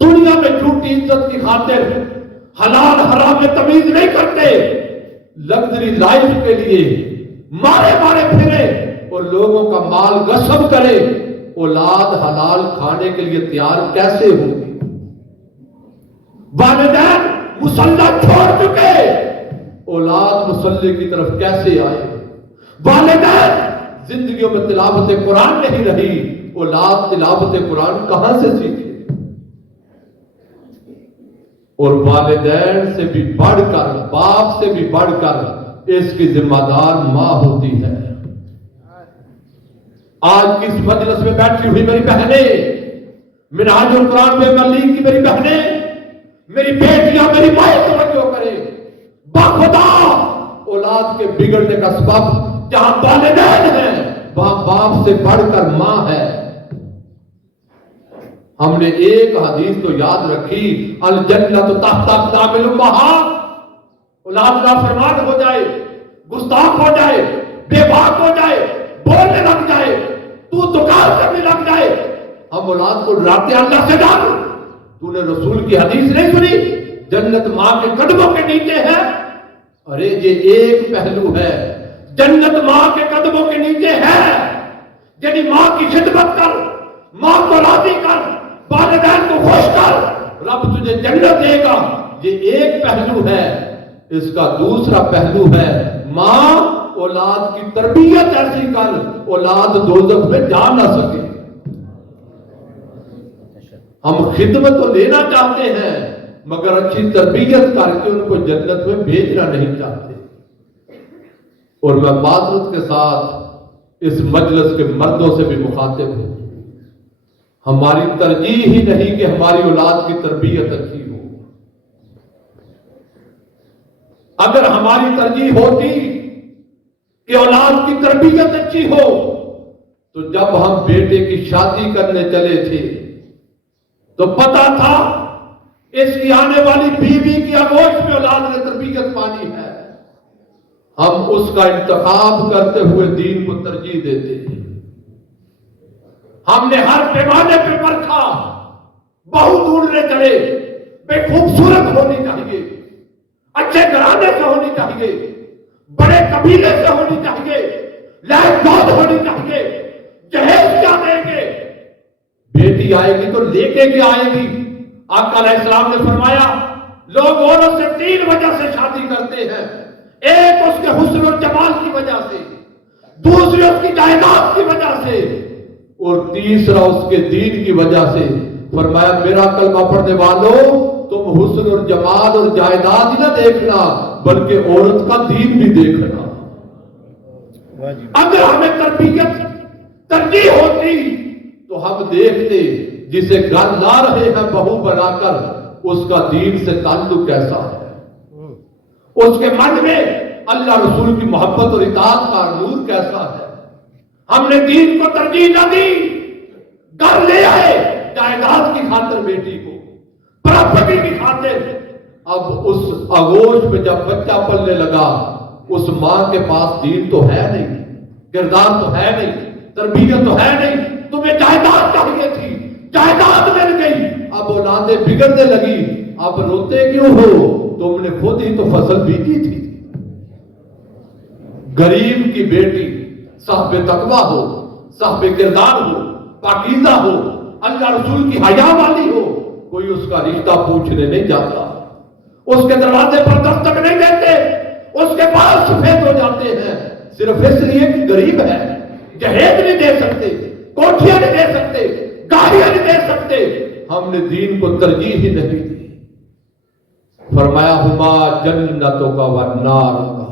دنیا میں جھوٹی عزت کی خاطر حلال حرام میں تمیز نہیں کرتے، لگژری لائف کے لیے مارے مارے پھرے اور لوگوں کا مال غصب کرے، اولاد حلال کھانے کے لیے تیار کیسے ہوگی؟ والدین مصلی چھوڑ چکے، اولاد مصلی کی طرف کیسے آئے؟ والدین زندگیوں میں تلاوت قرآن نہیں رہی، اولاد تلاوت قرآن کہاں سے سیکھے؟ اور والدین سے بھی بڑھ کر، باپ سے بھی بڑھ کر اس کی ذمہ دار ماں ہوتی ہے۔ آج کی اس مجلس میں بیٹھی ہوئی میری بہنیں، منہاج القرآن میں ملیک کی میری بہنیں، میری بیٹیاں، میری مائیں توجہ کریں، باخدا اولاد کے بگڑنے کا سبب جہاں والدین ہیں وہاں باپ سے بڑھ کر ماں ہے۔ ہم نے ایک حدیث تو یاد رکھی، الجنت تحت اقدام الامہات، اولاد نافرمان ہو جائے، گستاخ ہو جائے، بے باک ہو جائے، بولنے لگ جائے، تو دکان کرنے لگ جائے، ہم اولاد کو ڈراتے ہیں اللہ سے ڈر۔ تو نے رسول کی حدیث نہیں سنی جنت ماں کے قدموں کے نیچے ہے؟ ارے یہ ایک پہلو ہے، جنت ماں کے قدموں کے نیچے ہے، یعنی ماں کی خدمت کر، ماں کو راضی کر، والدین کو خوش کر، رب تجھے جنت دے گا، یہ ایک پہلو ہے۔ اس کا دوسرا پہلو ہے ماں اولاد کی تربیت ایسی کر اولاد دوزخ میں جا نہ سکے۔ ہم خدمت تو لینا چاہتے ہیں مگر اچھی تربیت کر کے ان کو جنت میں بھیجنا نہیں چاہتے۔ اور میں معذرت کے ساتھ اس مجلس کے مردوں سے بھی مخاطب ہوں، ہماری ترجیح ہی نہیں کہ ہماری اولاد کی تربیت اچھی ہو۔ اگر ہماری ترجیح ہوتی کہ اولاد کی تربیت اچھی ہو تو جب ہم بیٹے کی شادی کرنے چلے تھے تو پتا تھا اس کی آنے والی بیوی کی آغوش میں اولاد نے تربیت پانی ہے، ہم اس کا انتخاب کرتے ہوئے دین کو ترجیح دیتے ہیں۔ ہم نے ہر پیمانے پہ پرکھا، بہو ڈھونڈنے چلے، بے خوبصورت ہونی چاہیے، اچھے گھرانے سے ہونی چاہیے، بڑے قبیلے سے ہونی چاہیے، لائق بہت ہونی چاہیے، جہیز کیا دیں گے؟ بیٹی آئے گی تو لے کے کیا آئے گی؟ آقا علیہ السلام نے فرمایا لوگ عورت سے 3 وجہ سے شادی کرتے ہیں، ایک اس کے حسن و جمال کی وجہ سے، دوسری اس کی جائیداد کی وجہ سے، اور تیسرا اس کے دین کی وجہ سے۔ فرمایا میرا کلمہ پڑھنے والوں تم حسن اور جمال اور جائیداد ہی نہ دیکھنا بلکہ عورت کا دین بھی دیکھنا۔ اگر ہمیں تربیت ترجیح ہوتی تو ہم دیکھتے جسے گھر لا رہے ہیں بہو بنا کر، اس کا دین سے تعلق کیسا ہے؟ اس کے من میں اللہ رسول کی محبت اور اطاعت کا نور کیسا ہے؟ ہم نے دین کو ترجیح نہ دی، گھر لے آئے جائیداد کی خاطر، بیٹی کو پراپرٹی کی خاطر۔ اب اس آغوش میں جب بچہ پلنے لگا، اس ماں کے پاس دین تو ہے نہیں، کردار تو ہے نہیں، تربیت تو ہے نہیں، تمہیں جائیداد چاہیے تھی، جائیداد مل گئی، اب اولادیں بگڑنے لگی، اب روتے کیوں ہو؟ تم نے خود ہی تو فصل بیجی تھی۔ غریب کی بیٹی صاحب تقویٰ ہو، صاحب کردار ہو، پاکیزہ ہو، اللہ رسول کی حیا والی ہو، کوئی اس کا رشتہ پوچھنے نہیں جاتا، اس کے دروازے پر دستک نہیں دیتے، اس کے پاس سفید ہو جاتے ہیں، صرف اس لیے کہ غریب ہے، جہیز نہیں دے سکتے، کوٹھیاں نہیں دے سکتے، گاڑیاں نہیں دے سکتے۔ ہم نے دین کو ترجیح ہی نہیں دی۔ فرمایا ہما جنتوں کا والنار کا،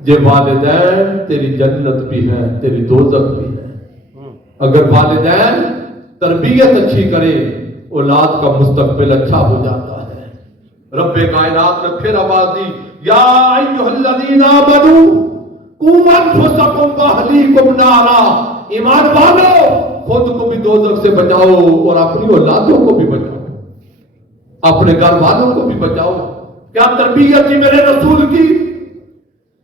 یہ والدین تیری جنت بھی ہے، تیری دوزخ بھی ہے۔ اگر والدین تربیت اچھی کرے، اولاد کا مستقبل اچھا ہو جاتا ہے۔ رب کائنات نے پھر آواز دی، یا ایھا الذین آمنوا قوا انفسکم واہلیکم نارا، ایمان والو خود کو بھی دوزخ سے بچاؤ اور اپنی اولادوں کو بھی بچاؤ، اپنے گھر والوں کو بھی بچاؤ۔ کیا تربیت تھی میرے رسول کی؟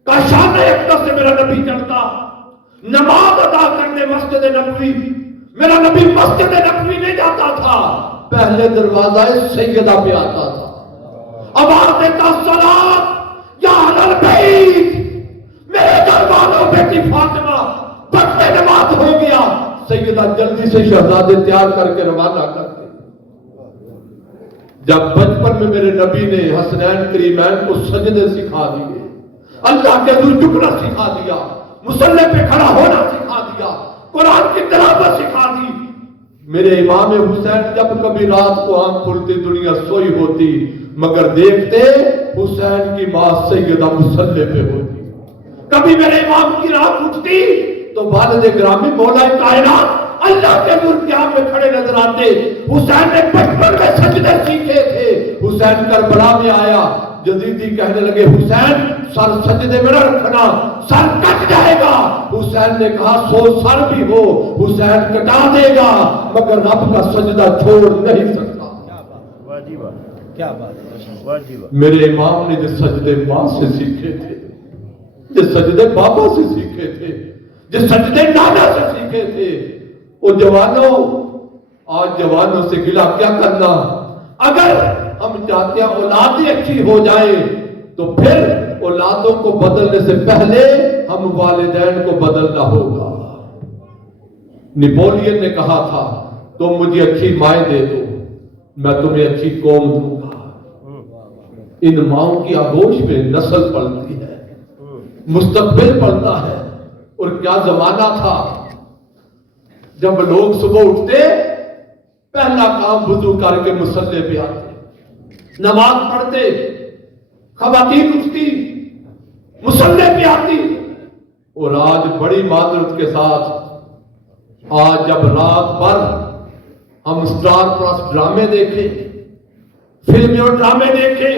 کا شان اقدس سے میرا نبی چلتا، نماز ادا کرنے مسجد نبوی، میرا نبی مسجد نبوی نہیں جاتا تھا، پہلے دروازہ سیدہ پہ آتا تھا، آواز دیتا صلاۃ یا اہل البیت، میرے گھر والوں بیٹی فاطمہ وقت نماز ہو گیا، سیدہ جلدی سے شہزادے تیار کر کے روانہ کرتے۔ جب بچپن میں میرے نبی نے حسنین کریمین کو سجدے سکھا دیے، اللہ کے حضور جھکنا سکھا دیا، مصلی پہ کھڑا ہونا سکھا دیا، قرآن کی تلاوت سکھا دی۔ میرے امام حسین جب کبھی رات کو آنکھ کھلتی دنیا سوئی ہوتی، مگر دیکھتے حسین کی ماں سیدہ مصلی پہ ہوتی۔ کبھی میرے امام کی رات اٹھتی تو والد گرامی مولا کائنات اللہ کے نور قیام میں کھڑے نظر آتے۔ حسین نے بچپن میں سجدے سیکھے تھے، حسین کربلا میں آیا، جدیدی کہنے لگے حسین سر سجدے میں نہ رکھنا، سر کٹ جائے گا۔ حسین نے کہا سو سر بھی ہو حسین کٹا دے گا، مگر رب کا سجدہ چھوڑ نہیں سکتا۔ کیا بات ہے، میرے امام نے جو سجدے ماں سے سیکھے تھے، جو سجدے بابا سے سیکھے تھے، جو سجدے نانا سے سیکھے تھے، وہ جوانوں، آج جوانوں سے گلا کیا کرنا؟ اگر ہم چاہتے ہیں اولادیں اچھی ہو جائے تو پھر اولادوں کو بدلنے سے پہلے ہم والدین کو بدلنا ہوگا۔ نپولین نے کہا تھا تم مجھے اچھی مائیں دے دو میں تمہیں اچھی قوم دوں گا۔ ان ماؤں کی آغوش میں نسل پلتی ہے، مستقبل پلتا ہے۔ اور کیا زمانہ تھا جب لوگ صبح اٹھتے پہلا کام وضو کر کے مصلی پہ آتے، نماز پڑھتے، خواتین اٹھتی مصلی پہ آتی۔ اور آج بڑی معذرت کے ساتھ آج جب رات بھر ہم سٹار پلس ڈرامے دیکھیں، فلمیں اور ڈرامے دیکھیں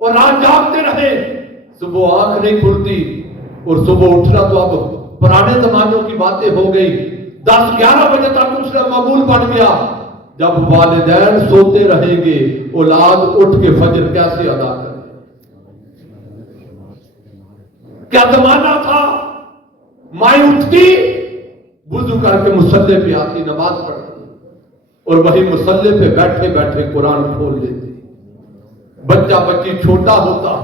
اور رات جاگتے رہے، صبح آنکھ نہیں کھلتی، اور صبح اٹھنا تو اب پرانے زمانوں کی باتیں ہو گئی، 10-11 بجے تک اٹھنا معمول بن گیا۔ جب والدین سوتے رہیں گے اولاد اٹھ کے فجر کیسے ادا کرے؟ کیا زمانہ تھا، مائیں اٹھتی وضو کر کے مصلی پہ آتی، نماز پڑھتی، اور وہی مصلی پہ بیٹھے بیٹھے قرآن کھول لیتی۔ بچہ بچی چھوٹا ہوتا،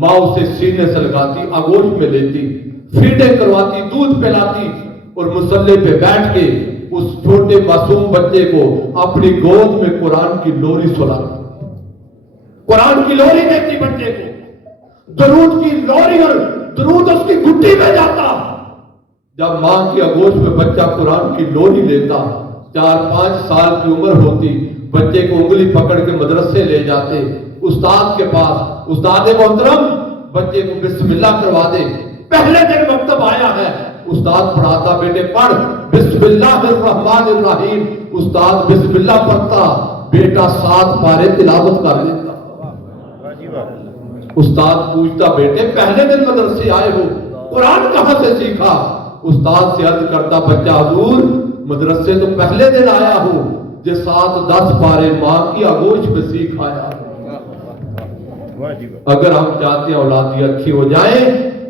ماں اسے سینے سے لگاتی، آغوش میں لیتی، فیڈیں کرواتی، دودھ پلاتی، اور مصلی پہ بیٹھ کے اس چھوٹے معصوم بچے کو اپنی گود میں قرآن کی لوری سناتی، قرآن کی لوری دیتی بچے کو، درود کی لوری، اور درود اس کی گھٹی میں جاتا۔ جب ماں کی آغوش میں بچہ قرآن کی لوری لیتا، 4-5 سال کی عمر ہوتی، بچے کو انگلی پکڑ کے مدرسے لے جاتے استاد کے پاس، استاد محترم بچے کو بسم اللہ کروا دے، پہلے دن مکتب آیا ہے، استاد پڑھاتا بیٹے پڑھ بسم اللہ الرحمن الرحیم، استاد بسم اللہ پڑھتا، بیٹا 7 پارے تلاوت کر لیتا۔ استاد پوچھتا بیٹے پہلے دن مدرسے آئے ہو، قرآن کہاں سے سیکھا؟ استاد سے عرض کرتا بچہ حضور مدرسے تو پہلے دن آیا ہوں، جو 7-10 پارے ماں کی آغوش میں سیکھ آیا۔ اگر ہم چاہتے ہیں اولادی اچھی ہو جائیں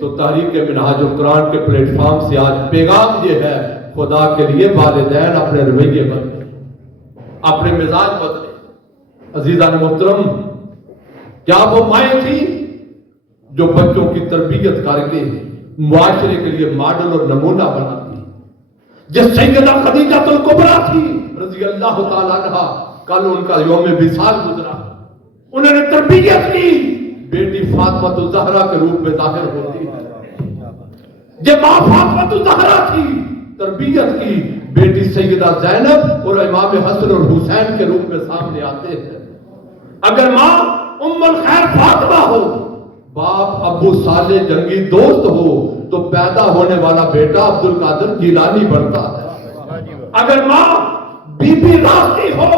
تو تحریک منہاج القرآن کے پلیٹ فارم سے آج پیغام یہ ہے، خدا کے لیے والدین اپنے رویے بدلیں، اپنے مزاج بدلیں۔ عزیزان محترم، کیا وہ مائیں تھی جو بچوں کی تربیت کر کے معاشرے کے لیے ماڈل اور نمونہ بناتی؟ جس سیدہ خدیجہ الکبریٰ تھی رضی اللہ تعالیٰ عنہا، کل ان کا یوم وصال گزرا، انہوں نے تربیت کی، بیٹی فاطمہ الزہرا کے روپ میں ظاہر ہوتی ہے۔ جب ماں فاطمہ الزہرا تھی، تربیت کی، بیٹی سیدہ زینب اور امام حسن اور حسین کے روپ میں سامنے آتے ہیں۔ اگر ماں ام الخیر فاطمہ ہو، باپ ابو صالح جنگی دوست ہو، تو پیدا ہونے والا بیٹا عبد القادر جیلانی بنتا ہے۔ اگر ماں بی بی راشدی ہو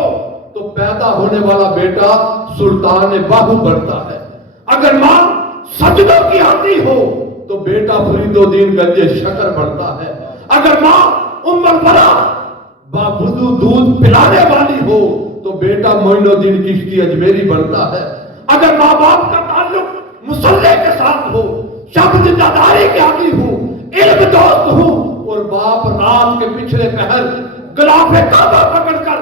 تو پیدا ہونے والا بیٹا سلطان باہو بنتا ہے۔ اگر ماں سجدوں کی آتی ہو تو بیٹا فرید الدین گنج شکر بنتا ہے۔ اگر ماں ام البرا باوضو دودھ پلانے والی ہو تو بیٹا معین الدین چشتی اجمیری بنتا ہے۔ اگر ماں باپ کا تعلق مصلح کے ساتھ ہو، شب زندہ داری کے عادی ہو، علم دوست ہو، اور باپ رات کے پچھلے پہر غلاف کعبہ پکڑ کر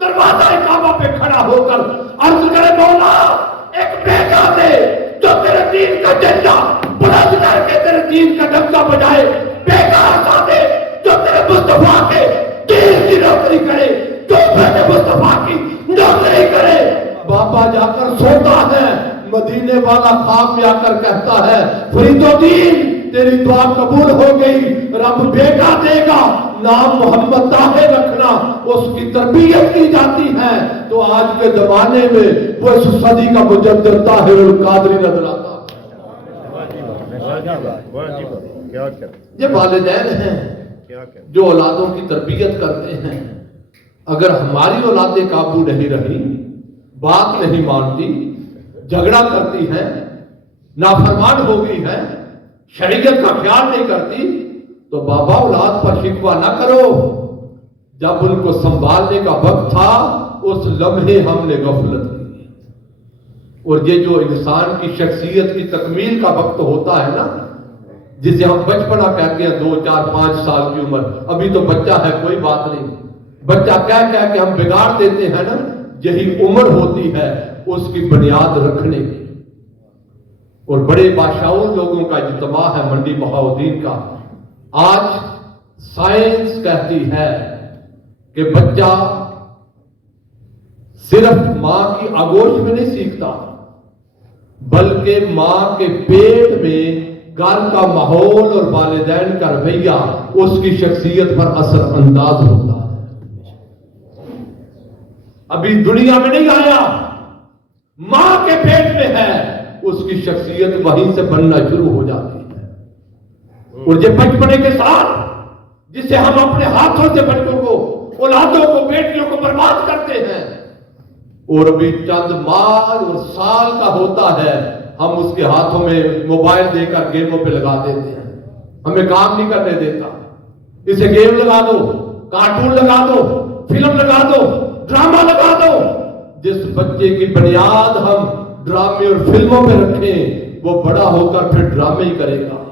دروازہ کعبہ پہ کھڑا ہو کر عرض کرے مولا ایک بیٹا دے جو تیرے دین کا جھنڈا بلند کر کے تیرے دین کا ڈنکا بجائے، بیٹا ایسا دے جو تیرے مصطفیٰ کے دین کی نوکری کرے، جو تیرے مصطفیٰ کی نوکری کرے۔ باپا جا کر سوتا ہے، مدینے والا خواب میں آ کر کہتا ہے فرید الدین تیری دعا قبول ہو گئی، رب بیٹا دے گا، نام محمد طاہر رکھنا، اس کی تربیت کی جاتی ہے۔ تو آج کے زمانے میں وہ اس صدی کا مجدد طاہر القادری نظر آتا۔ یہ والدین ہیں جو اولادوں کی تربیت کرتے ہیں۔ اگر ہماری اولادیں قابو نہیں رہی، بات نہیں مانتی، جھگڑا کرتی ہیں، نافرمان ہو گئی ہیں، شریعت کا خیال نہیں کرتی، تو بابا اولاد پر شکوہ نہ کرو، جب ان کو سنبھالنے کا وقت تھا اس لمحے ہم نے غفلت کی۔ اور یہ جو انسان کی شخصیت کی تکمیل کا وقت ہوتا ہے نا، جسے ہم بچپنا کہتے ہیں، 2 4 5 سال کی عمر، ابھی تو بچہ ہے کوئی بات نہیں، بچہ کہہ کے ہم بگاڑ دیتے ہیں نا، یہی عمر ہوتی ہے اس کی بنیاد رکھنے کی۔ اور بڑے باشعور لوگوں کا اجتماع ہے منڈی بہاؤالدین کا۔ آج سائنس کہتی ہے کہ بچہ صرف ماں کی آغوش میں نہیں سیکھتا، بلکہ ماں کے پیٹ میں گھر کا ماحول اور والدین کا رویہ اس کی شخصیت پر اثر انداز ہوتا ہے۔ ابھی دنیا میں نہیں آیا، ماں کے پیٹ میں ہے، اس کی شخصیت وہیں سے بننا شروع ہو جاتی ہے۔ اور یہ بچپنے کے ساتھ جسے ہم اپنے ہاتھوں سے بچوں کو، اولادوں کو، بیٹیوں کو برباد کرتے ہیں، اور ابھی چند ماہ اور سال کا ہوتا ہے، ہم اس کے ہاتھوں میں موبائل دے کر گیموں پہ لگا دیتے ہیں، ہمیں کام نہیں کرنے دیتا۔ اسے گیم لگا دو، کارٹون لگا دو، فلم لگا دو، ڈرامہ لگا دو۔ جس بچے کی بنیاد ہم ڈرامے اور فلموں میں رکھیں، وہ بڑا ہو کر پھر ڈرامے ہی کرے گا،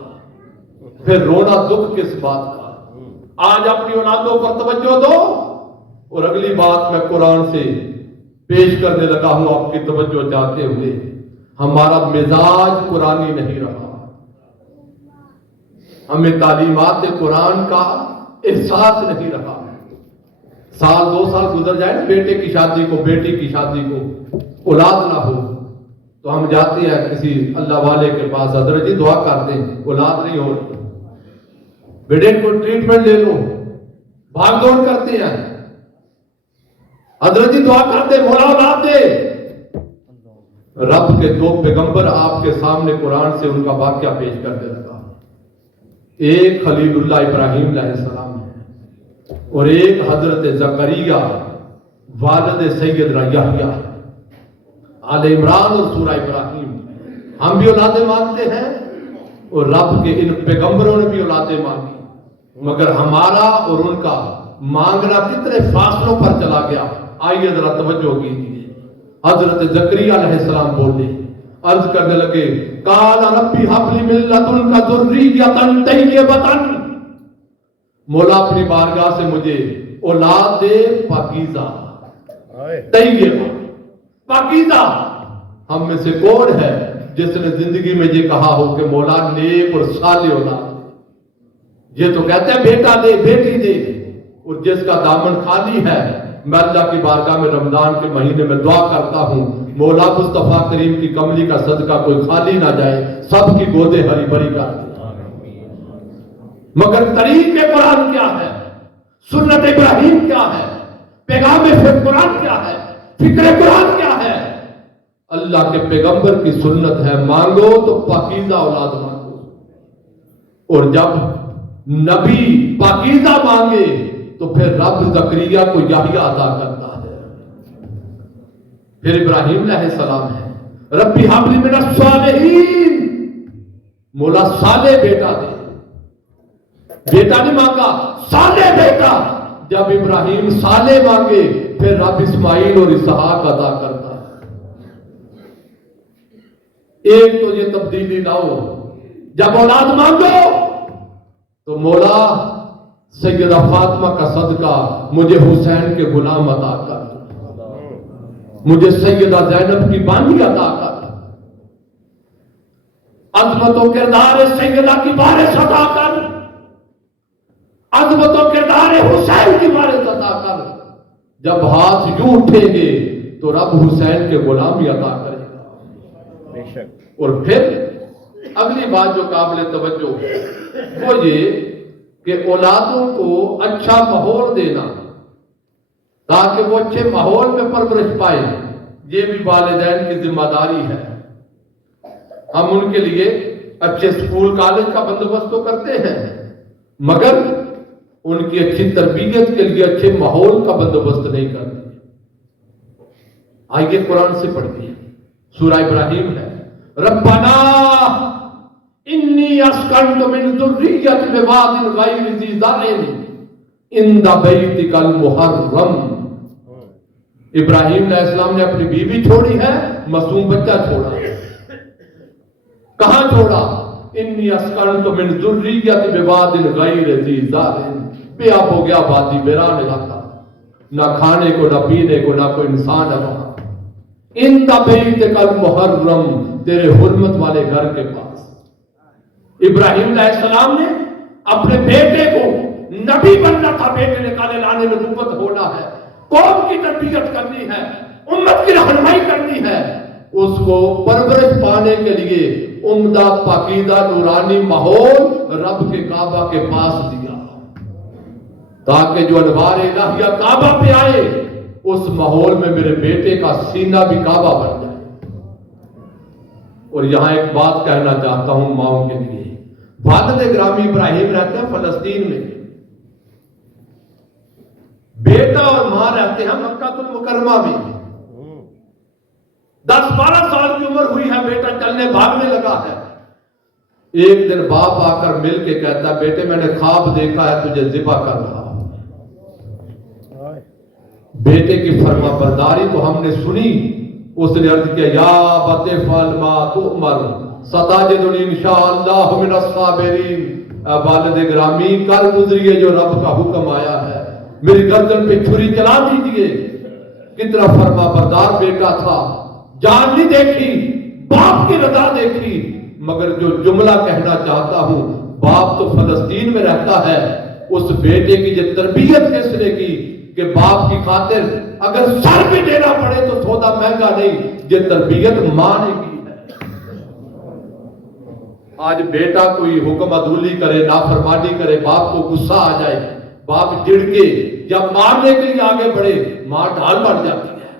پھر رونا دکھ کس بات کا۔ آج اپنی اولادوں پر توجہ دو۔ اور اگلی بات میں قرآن سے پیش کرنے لگا ہوں آپ کی توجہ چاہتے ہوئے، ہمارا مزاج قرآنی نہیں رہا، ہمیں تعلیمات قرآن کا احساس نہیں رہا۔ سال 2 سال گزر جائے نا، بیٹے کی شادی کو، بیٹی کی شادی کو، اولاد نہ ہو تو ہم جاتے ہیں کسی اللہ والے کے پاس، حضرت جی دعا کرتے ہیں، اولاد نہیں ہو رہی، بیٹے کو ٹریٹمنٹ لے لو، بھاگ دوڑ کرتے ہیں، حضرت جی دعا کرتے مولا اولاد دے۔ رب کے 2 پیغمبر آپ کے سامنے قرآن سے ان کا واقعہ پیش کرتے لگا۔ ایک خلیل اللہ ابراہیم علیہ السلام ہے اور ایک حضرت زکریا والد سیدنا یحییٰ آل عمران اور سورہ ابراہیم. ہم بھی اولادیں مانگتے ہیں اور رب کے ان پیغمبروں نے بھی اولادیں مانگی، مگر ہمارا اور ان کا مانگنا کتنے فاصلوں پر چلا گیا. آئیے ذرا توجہ کیجیے. حضرت زکریا علیہ السلام بولے، عرض کرنے لگے، قال ربی هب لی من لدنک ذریۃ طیبۃ، مولا اپنی بارگاہ سے مجھے اولاد دے پاکیزہ، طیبہ، پاکیزہ. ہم میں سے کون ہے جس نے زندگی میں یہ کہا ہو کہ مولا نیک اور صالح اولاد دے؟ یہ تو کہتے ہیں بیٹا دے، بیٹی دے. اور جس کا دامن خالی ہے، میں اللہ کی بارگاہ میں رمضان کے مہینے میں دعا کرتا ہوں، مولا مصطفیٰ کریم کی کملی کا صدقہ کوئی خالی نہ جائے، سب کی گودیں ہری بھری کر دے. مگر طریق قرآن کیا ہے؟ سنت ابراہیم کیا ہے؟ پیغام قرآن کیا ہے؟ فکر قرآن کیا ہے؟ اللہ کے پیغمبر کی سنت ہے، مانگو تو پاکیزہ اولاد مانگو. اور جب نبی پاکیزہ مانگے تو پھر رب زکریا کو یحییٰ عطا کرتا ہے. پھر ابراہیم علیہ السلام ہے، ربی ہب لی من الصالحین، مولا صالح بیٹا دے. بیٹا نہیں مانگا، صالح بیٹا. جب ابراہیم صالح مانگے پھر رب اسماعیل اور اسحاق عطا کرتا ہے. ایک تو یہ تبدیلی لاؤ، جب اولاد مانگو تو مولا سیدہ فاطمہ کا صدقہ مجھے حسین کے غلام عطا کر، مجھے سیدہ زینب کی بانڈی عطا کر، عظمت و کردار سیدہ کی وارث عطا کر، عظمت و کردار حسین کی وارث عطا کر. جب ہاتھ یوں اٹھیں گے تو رب حسین کے غلامی عطا کرے گا. بے شک. اور پھر اگلی بات جو قابل توجہ وہ یہ کہ اولادوں کو اچھا ماحول دینا تاکہ وہ اچھے ماحول میں پرورش پائے، یہ بھی والدین کی ذمہ داری ہے. ہم ان کے لیے اچھے سکول کالج کا بندوبست تو کرتے ہیں، مگر ان کی اچھی تربیت کے لیے اچھے ماحول کا بندوبست نہیں کرتے. آئیے قرآن سے پڑھتے ہیں، سورہ ابراہیم ہے، ربنا انی اسکنت من ذریتی بواد غیر ذی زرع عند بیتک المحرم. ابراہیم علیہ السلام نے اپنی بیوی چھوڑی ہے، معصوم بچہ چھوڑا. کہاں چھوڑا؟ انی اسکنت من ذریتی بواد غیر ذی زرع، بے آب ہو گیا، وادی ویران علاقہ، نہ کھانے کو نہ پینے کو نہ کوئی انسان ہے وہاں. عند بیتک المحرم، تیرے حرمت والے گھر کے پاس. ابراہیم علیہ السلام نے اپنے بیٹے کو، نبی بننا تھا، بیٹے نے کالے لانے میں نبوت ہونا ہے، قوم کی تربیت کرنی ہے، امت کی رہنمائی کرنی ہے. اس کو پرورش پانے کے لیے عمدہ پاکیزہ نورانی ماحول رب کے کعبہ کے پاس دیا تاکہ جو انوار الہیہ کعبہ پہ آئے اس ماحول میں میرے بیٹے کا سینہ بھی کعبہ بن جائے. اور یہاں ایک بات کہنا چاہتا ہوں ماؤں کے لیے. والد گرامی ابراہیم رہتے ہیں فلسطین میں، بیٹا اور ماں رہتے ہیں مکہ المکرمہ میں. 10-12 سال کی عمر ہوئی ہے، بیٹا چلنے بھاگنے لگا ہے. ایک دن باپ آ کر مل کے کہتا ہے، بیٹے میں نے خواب دیکھا ہے تجھے ذبح کر رہا ہوں. بیٹے کی فرما برداری تو ہم نے سنی. اس نے عرض کیا، یا ابت افعل ما تؤمر ستجدنی انشاءاللہ من الصابرین. والد گرامی کل گزریے جو رب کا حکم آیا ہے، میری گردن پہ چھری چلا دیجئے. کتنا فرما بردار بیٹا تھا، جان نہیں دیکھی، باپ کی رضا دیکھی. مگر جو جملہ کہنا چاہتا ہوں، باپ تو فلسطین میں رہتا ہے، اس بیٹے کی جو تربیت کس نے کی کہ باپ کی خاطر اگر سر بھی دینا پڑے تو سودا مہنگا نہیں، یہ تربیت ماں نے کی ہے. آج بیٹا کوئی حکم عدولی کرے، نافرمانی کرے، باپ کو غصہ آ جائے، باپ جڑ کے یا مارنے کے لیے آگے بڑھے، ماں ڈھال بن جاتی ہے،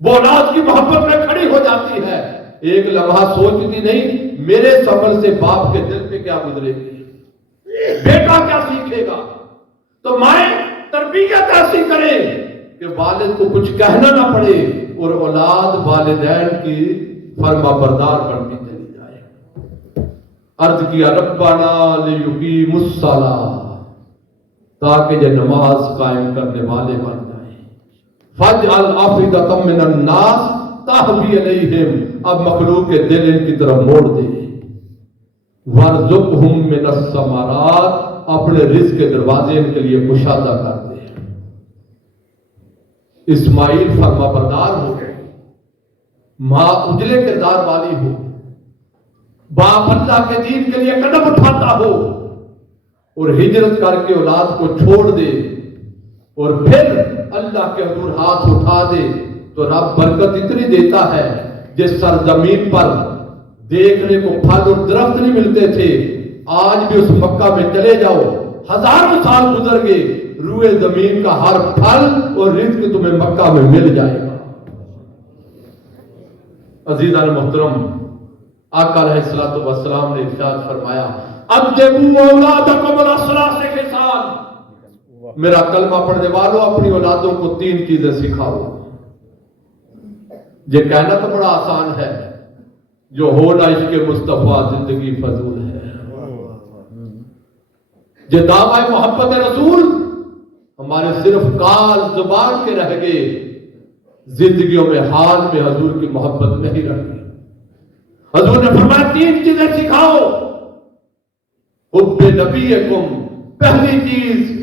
وہ اولاد کی محبت میں کھڑی ہو جاتی ہے. ایک لمحہ سوچتی نہیں میرے عمل سے باپ کے دل پہ کیا گزرے گی، بیٹا کیا سیکھے گا؟ تو مائیں تربیت ایسی کرے کہ والد کو کچھ کہنا نہ پڑے اور اولاد والدین کی فرما بردار بنتی چلی جائے۔ عرض کیا ربنا لیقیم الصلاۃ، تاکہ یہ نماز قائم کرنے والے بن جائیں۔ فاجعل افئدۃ من الناس تہوی الیہم، اب مخلوق کے دل ان کی طرف موڑ دے۔ وارزقہم من الثمرات، اپنے رزق کے دروازے ان کے لیے کشادہ کر دے۔ اسماعیل فرما بردار ہو، ماں اجلے کردار والی ہو، باپ اللہ کے دین کے لیے قدم اٹھاتا ہو اور ہجرت کر کے اولاد کو چھوڑ دے اور پھر اللہ کے حضور ہاتھ اٹھا دے تو رب برکت اتنی دیتا ہے جس سرزمین پر دیکھنے کو پھل اور درخت نہیں ملتے تھے، آج بھی اس مکہ میں چلے جاؤ، ہزاروں سال گزر گئے، روئے زمین کا ہر پھل اور رزق تمہیں مکہ میں مل جائے گا۔ عزیزان محترم، آقا علیہ الصلوۃ والسلام نے ارشاد فرمایا اجبوا اولادکم علی ثلاث خصال، میرا کلمہ پڑھنے والوں اپنی اولادوں کو 3 چیزیں سکھاؤ۔ یہ کہنا تو بڑا آسان ہے، جو ہو نہ عشق مصطفیٰ زندگی فضول ہے۔ یہ دعویٰ محبت رسول ہمارے صرف کال زبان کے رہ گئے، زندگیوں میں حال میں حضور کی محبت نہیں رہی۔ حضور نے فرمایا 3 چیزیں سکھاؤ۔ حب نبیکم، پہلی چیز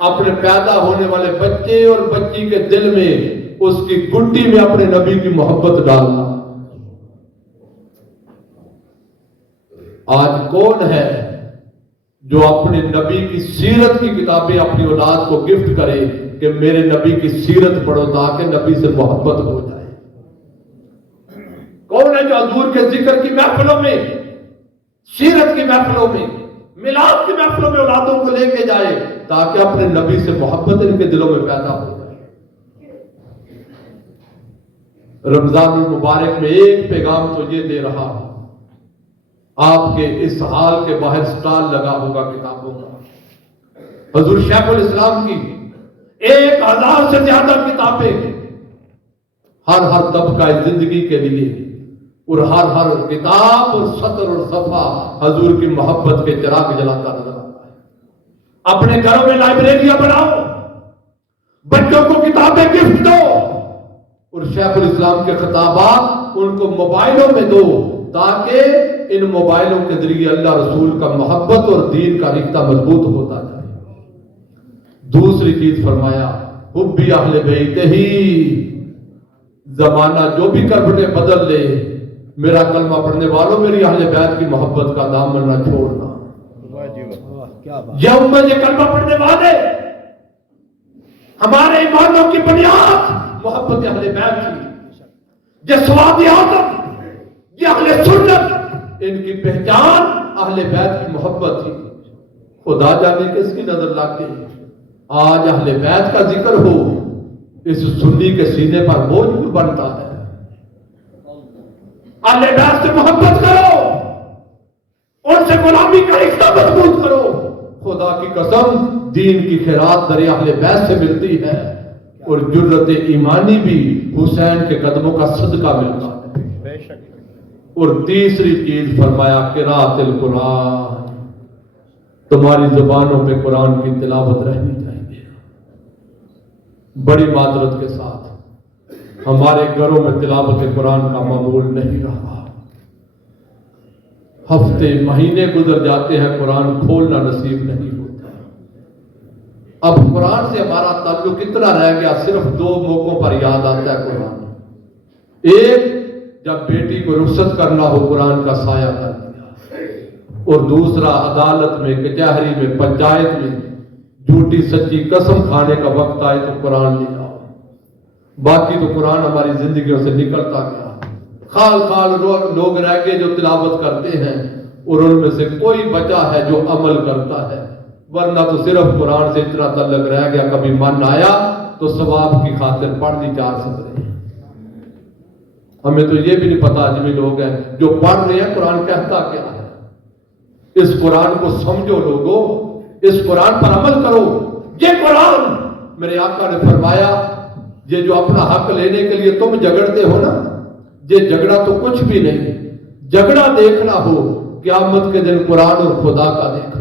اپنے پیدا ہونے والے بچے اور بچی کے دل میں، اس کی گڈی میں اپنے نبی کی محبت ڈالنا۔ آج کون ہے جو اپنے نبی کی سیرت کی کتابیں اپنی اولاد کو گفٹ کرے کہ میرے نبی کی سیرت پڑھو تاکہ نبی سے محبت ہو جائے؟ کون ہے جو حضور کے ذکر کی محفلوں میں، سیرت کی محفلوں میں، میلاد کی محفلوں میں اولادوں کو لے کے جائے تاکہ اپنے نبی سے محبت ان کے دلوں میں پیدا ہو جائے؟ رمضان المبارک میں ایک پیغام تو یہ دے رہا ہوں، آپ کے اس حال کے باہر سٹال لگا ہوگا کتابوں کا، حضور شیخ الاسلام کی 1000 سے زیادہ کتابیں، ہر طبقہ زندگی کے لیے، اور ہر کتاب اور سطر اور صفحہ حضور کی محبت کے چراغ جلاتا نظر آتا ہے۔ اپنے گھروں میں لائبریریاں بناؤ، بچوں کو کتابیں گفٹ دو، اور شیخ الاسلام کے خطابات ان کو موبائلوں میں دو تاکہ ان موبائلوں کے ذریعے اللہ رسول کا محبت اور دین کا رشتہ مضبوط ہوتا جائے۔ دوسری چیز فرمایا حب اہل بیت ہی، زمانہ جو بھی کربٹیں بدل لے، میرا کلمہ پڑھنے والوں میری اہل بیت کی محبت کا دامن نہ چھوڑنا۔ یہ امت یہ کلمہ پڑھنے والے، ہمارے ایمانوں کی بنیاد محبت اہل بیت کی، یہ سواد اعظم، یہ اہل سنت، ان کی پہچان اہل بیت کی محبت تھی۔ خدا جانے کس کی نظر لگ گئی، آج اہل بیت کا ذکر ہو اس سنی کے سینے پر بوجھ بنتا ہے۔ اہل بیت سے محبت کرو، ان سے غلامی کا رشتہ مضبوط کرو۔ خدا کی قسم دین کی خیرات در اہل بیت سے ملتی ہے، اور جرت ایمانی بھی حسین کے قدموں کا صدقہ ملتا ہے۔ اور تیسری چیز فرمایا قراءۃ القرآن، تمہاری زبانوں پہ قرآن کی تلاوت رہنی چاہیے۔ بڑی معذرت کے ساتھ ہمارے گھروں میں تلاوت قرآن کا معمول نہیں رہا، ہفتے مہینے گزر جاتے ہیں، قرآن کھولنا نصیب نہیں ہوتا۔ اب قرآن سے ہمارا تعلق اتنا رہ گیا، صرف 2 موقعوں پر یاد آتا ہے قرآن۔ ایک جب بیٹی کو رخصت کرنا ہو قرآن کا سایہ کر دیا، اور دوسرا عدالت میں، کچہری میں، پنچایت میں جھوٹی سچی قسم کھانے کا وقت آئے تو قرآن لے آؤ۔ باقی تو قرآن ہماری زندگیوں سے نکلتا گیا، خال لوگ رہ گئے جو تلاوت کرتے ہیں، اور ان میں سے کوئی بچا ہے جو عمل کرتا ہے، ورنہ تو صرف قرآن سے اتنا تعلق رہ گیا، کبھی من آیا تو ثواب کی خاطر پڑھ لی 4 سطریں۔ ہمیں تو یہ بھی نہیں پتا اجمی لوگ ہیں جو پڑھ رہے ہیں قرآن کہتا کیا ہے. اس قرآن کو سمجھو لوگوں، اس قرآن پر عمل کرو. یہ قرآن میرے آقا نے فرمایا یہ جو اپنا حق لینے کے لیے تم جھگڑتے ہو نا، یہ جھگڑا تو کچھ بھی نہیں. جھگڑا دیکھنا ہو قیامت کے دن قرآن اور خدا کا دیکھنا.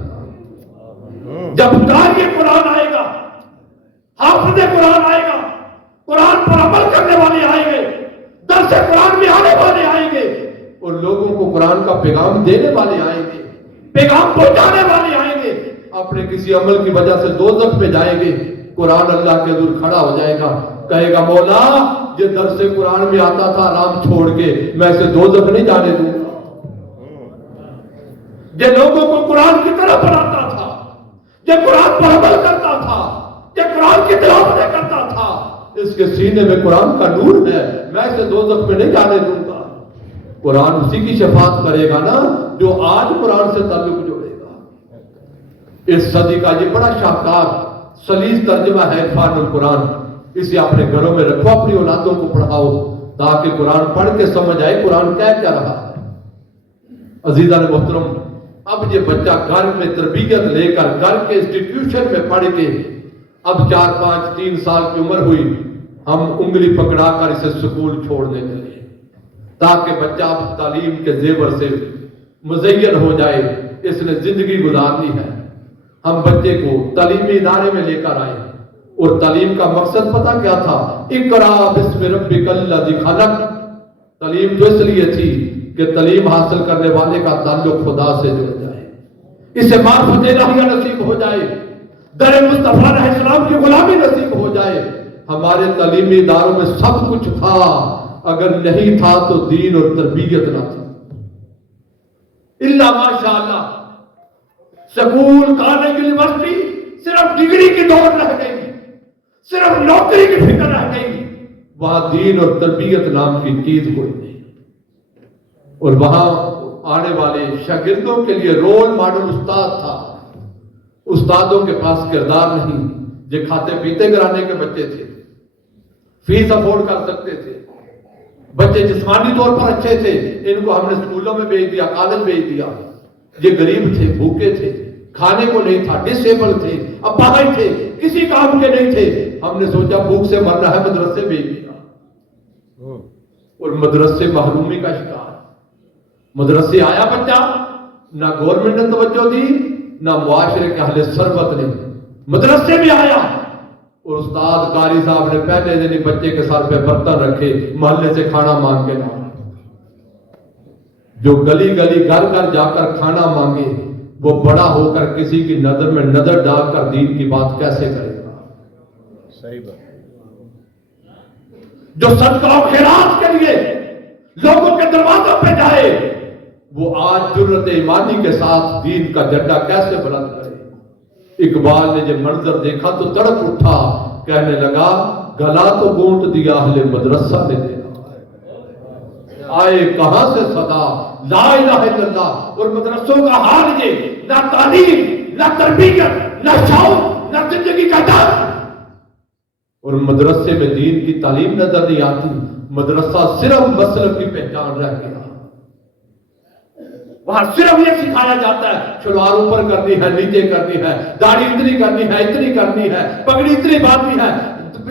جب قاری قرآن آئے گا، حافظ قرآن آئے گا، قرآن پر عمل کرنے والے آئیں گے، درس قرآن میں آنے والے آئیں گے، اور لوگوں کو قرآن کا پیغام دینے والے آئیں گے، پیغام پہنچانے والے آئیں گے. اپنے کسی عمل کی وجہ سے دوزخ میں جائیں گے، قرآن اللہ کے حضور کھڑا ہو جائے گا، کہے گا مولا یہ درس قرآن میں آتا تھا آرام چھوڑ کے، میں اسے دوزخ نہیں جانے دوں گا. یہ لوگوں کو قرآن کی طرف بناتا تھا، یہ قرآن پر عمل کرتا تھا، یہ قرآن کی تلاوت کرتا تھا، اس کے سینے میں قرآن کا نور ہے، میں اسے دوزخ میں نہیں جانے دوں گا. قرآن اسی کی شفاعت کرے گا نا جو آج قرآن سے تعلق جوڑے گا. اس صدی کا یہ بڑا شاہکار سلیس ترجمہ ہے عرفان القرآن. اسے اپنے گھروں میں رکھو، اپنی اولادوں کو پڑھاؤ تاکہ قرآن پڑھ کے سمجھ آئے قرآن کہہ کیا رہا ہے. عزیزان محترم، اب یہ بچہ گھر میں تربیت لے کر گھر کے انسٹیٹیوشن میں پڑھ کے اب 4 5 3 سال کی عمر ہوئی، ہم انگلی پکڑا کر اسے سکول چھوڑنے چلے تاکہ بچہ اب تعلیم کے زیور سے مزین ہو جائے. اس نے زندگی گزارنی ہے. ہم بچے کو تعلیمی ادارے میں لے کر آئے اور تعلیم کا مقصد پتہ کیا تھا؟ اقرا بسم ربک الذی خلق. تعلیم جو اس لیے تھی کہ تعلیم حاصل کرنے والے کا تعلق خدا سے جڑ جائے، اسے معرفت الہیہ نصیب ہو جائے، در مصطفیٰ علیہ السلام کی غلامی نصیب ہو جائے. ہمارے تعلیمی اداروں میں سب کچھ تھا، اگر نہیں تھا تو دین اور تربیت نہ تھی. اللہ ماشاءاللہ سکول کالج یونیورسٹی صرف ڈگری کی دوڑ رہ گئی، صرف نوکری کی فکر رہ گئی، وہاں دین اور تربیت نام کی چیز کوئی نہیں. اور وہاں آنے والے شاگردوں کے لیے رول ماڈل استاد تھا. استادوں کے پاس کردار نہیں، یہ کھاتے پیتے گھرانے کے بچے تھے، فیس افورڈ کر سکتے تھے، بچے جسمانی طور پر اچھے تھے، ان کو ہم نے اسکولوں میں بھیج دیا، کالج بھیج دیا. یہ غریب تھے، بھوکے تھے، کھانے کو نہیں تھا، ڈس ایبل تھے، اپاہج تھے، کسی کام کے نہیں تھے. ہم نے سوچا بھوک سے مرنا ہے، مدرسے بھیج دیا. اور مدرسے محرومی کا شکار. مدرسے آیا بچہ، نہ گورنمنٹ نے توجہ دی، نہ معاشرے کے اہل ثروت نے. مدرسے میں آیا اور استاد قاری صاحب نے پہلے دن ہی بچے کے سر پہ برتن رکھے، محلے سے کھانا مانگ کے لایا. جو گلی گلی گھر گھر جا کر کھانا مانگے وہ بڑا ہو کر کسی کی نظر میں نظر ڈال کر دین کی بات کیسے کرے گا؟ صحیح بات. جو صدقہ و خیرات کے لیے لوگوں کے دروازوں پہ جائے وہ آج جرأت ایمانی کے ساتھ دین کا جھنڈا کیسے بلند کرے؟ اقبال نے جب منظر دیکھا تو تڑپ اٹھا، کہنے لگا گلا تو گونٹ دیا اہل مدرسہ نے دینا، آئے کہاں سے صدا لا الہ الا اللہ. اور مدرسوں کا حال یہ، نہ تعلیم، نہ تربیت، نہ شعور، نہ زندگی کا ڈر. اور مدرسے میں دین کی تعلیم نظر نہیں آتی، مدرسہ صرف مسلک کی پہچان رہ گیا. وہاں صرف یہ سکھایا جاتا ہے شلوار اوپر کرنی ہے، نیچے کرنی ہے، داڑھی اتنی کرنی ہے، اتنی کرنی ہے، پگڑی اتنی باندھنی ہے.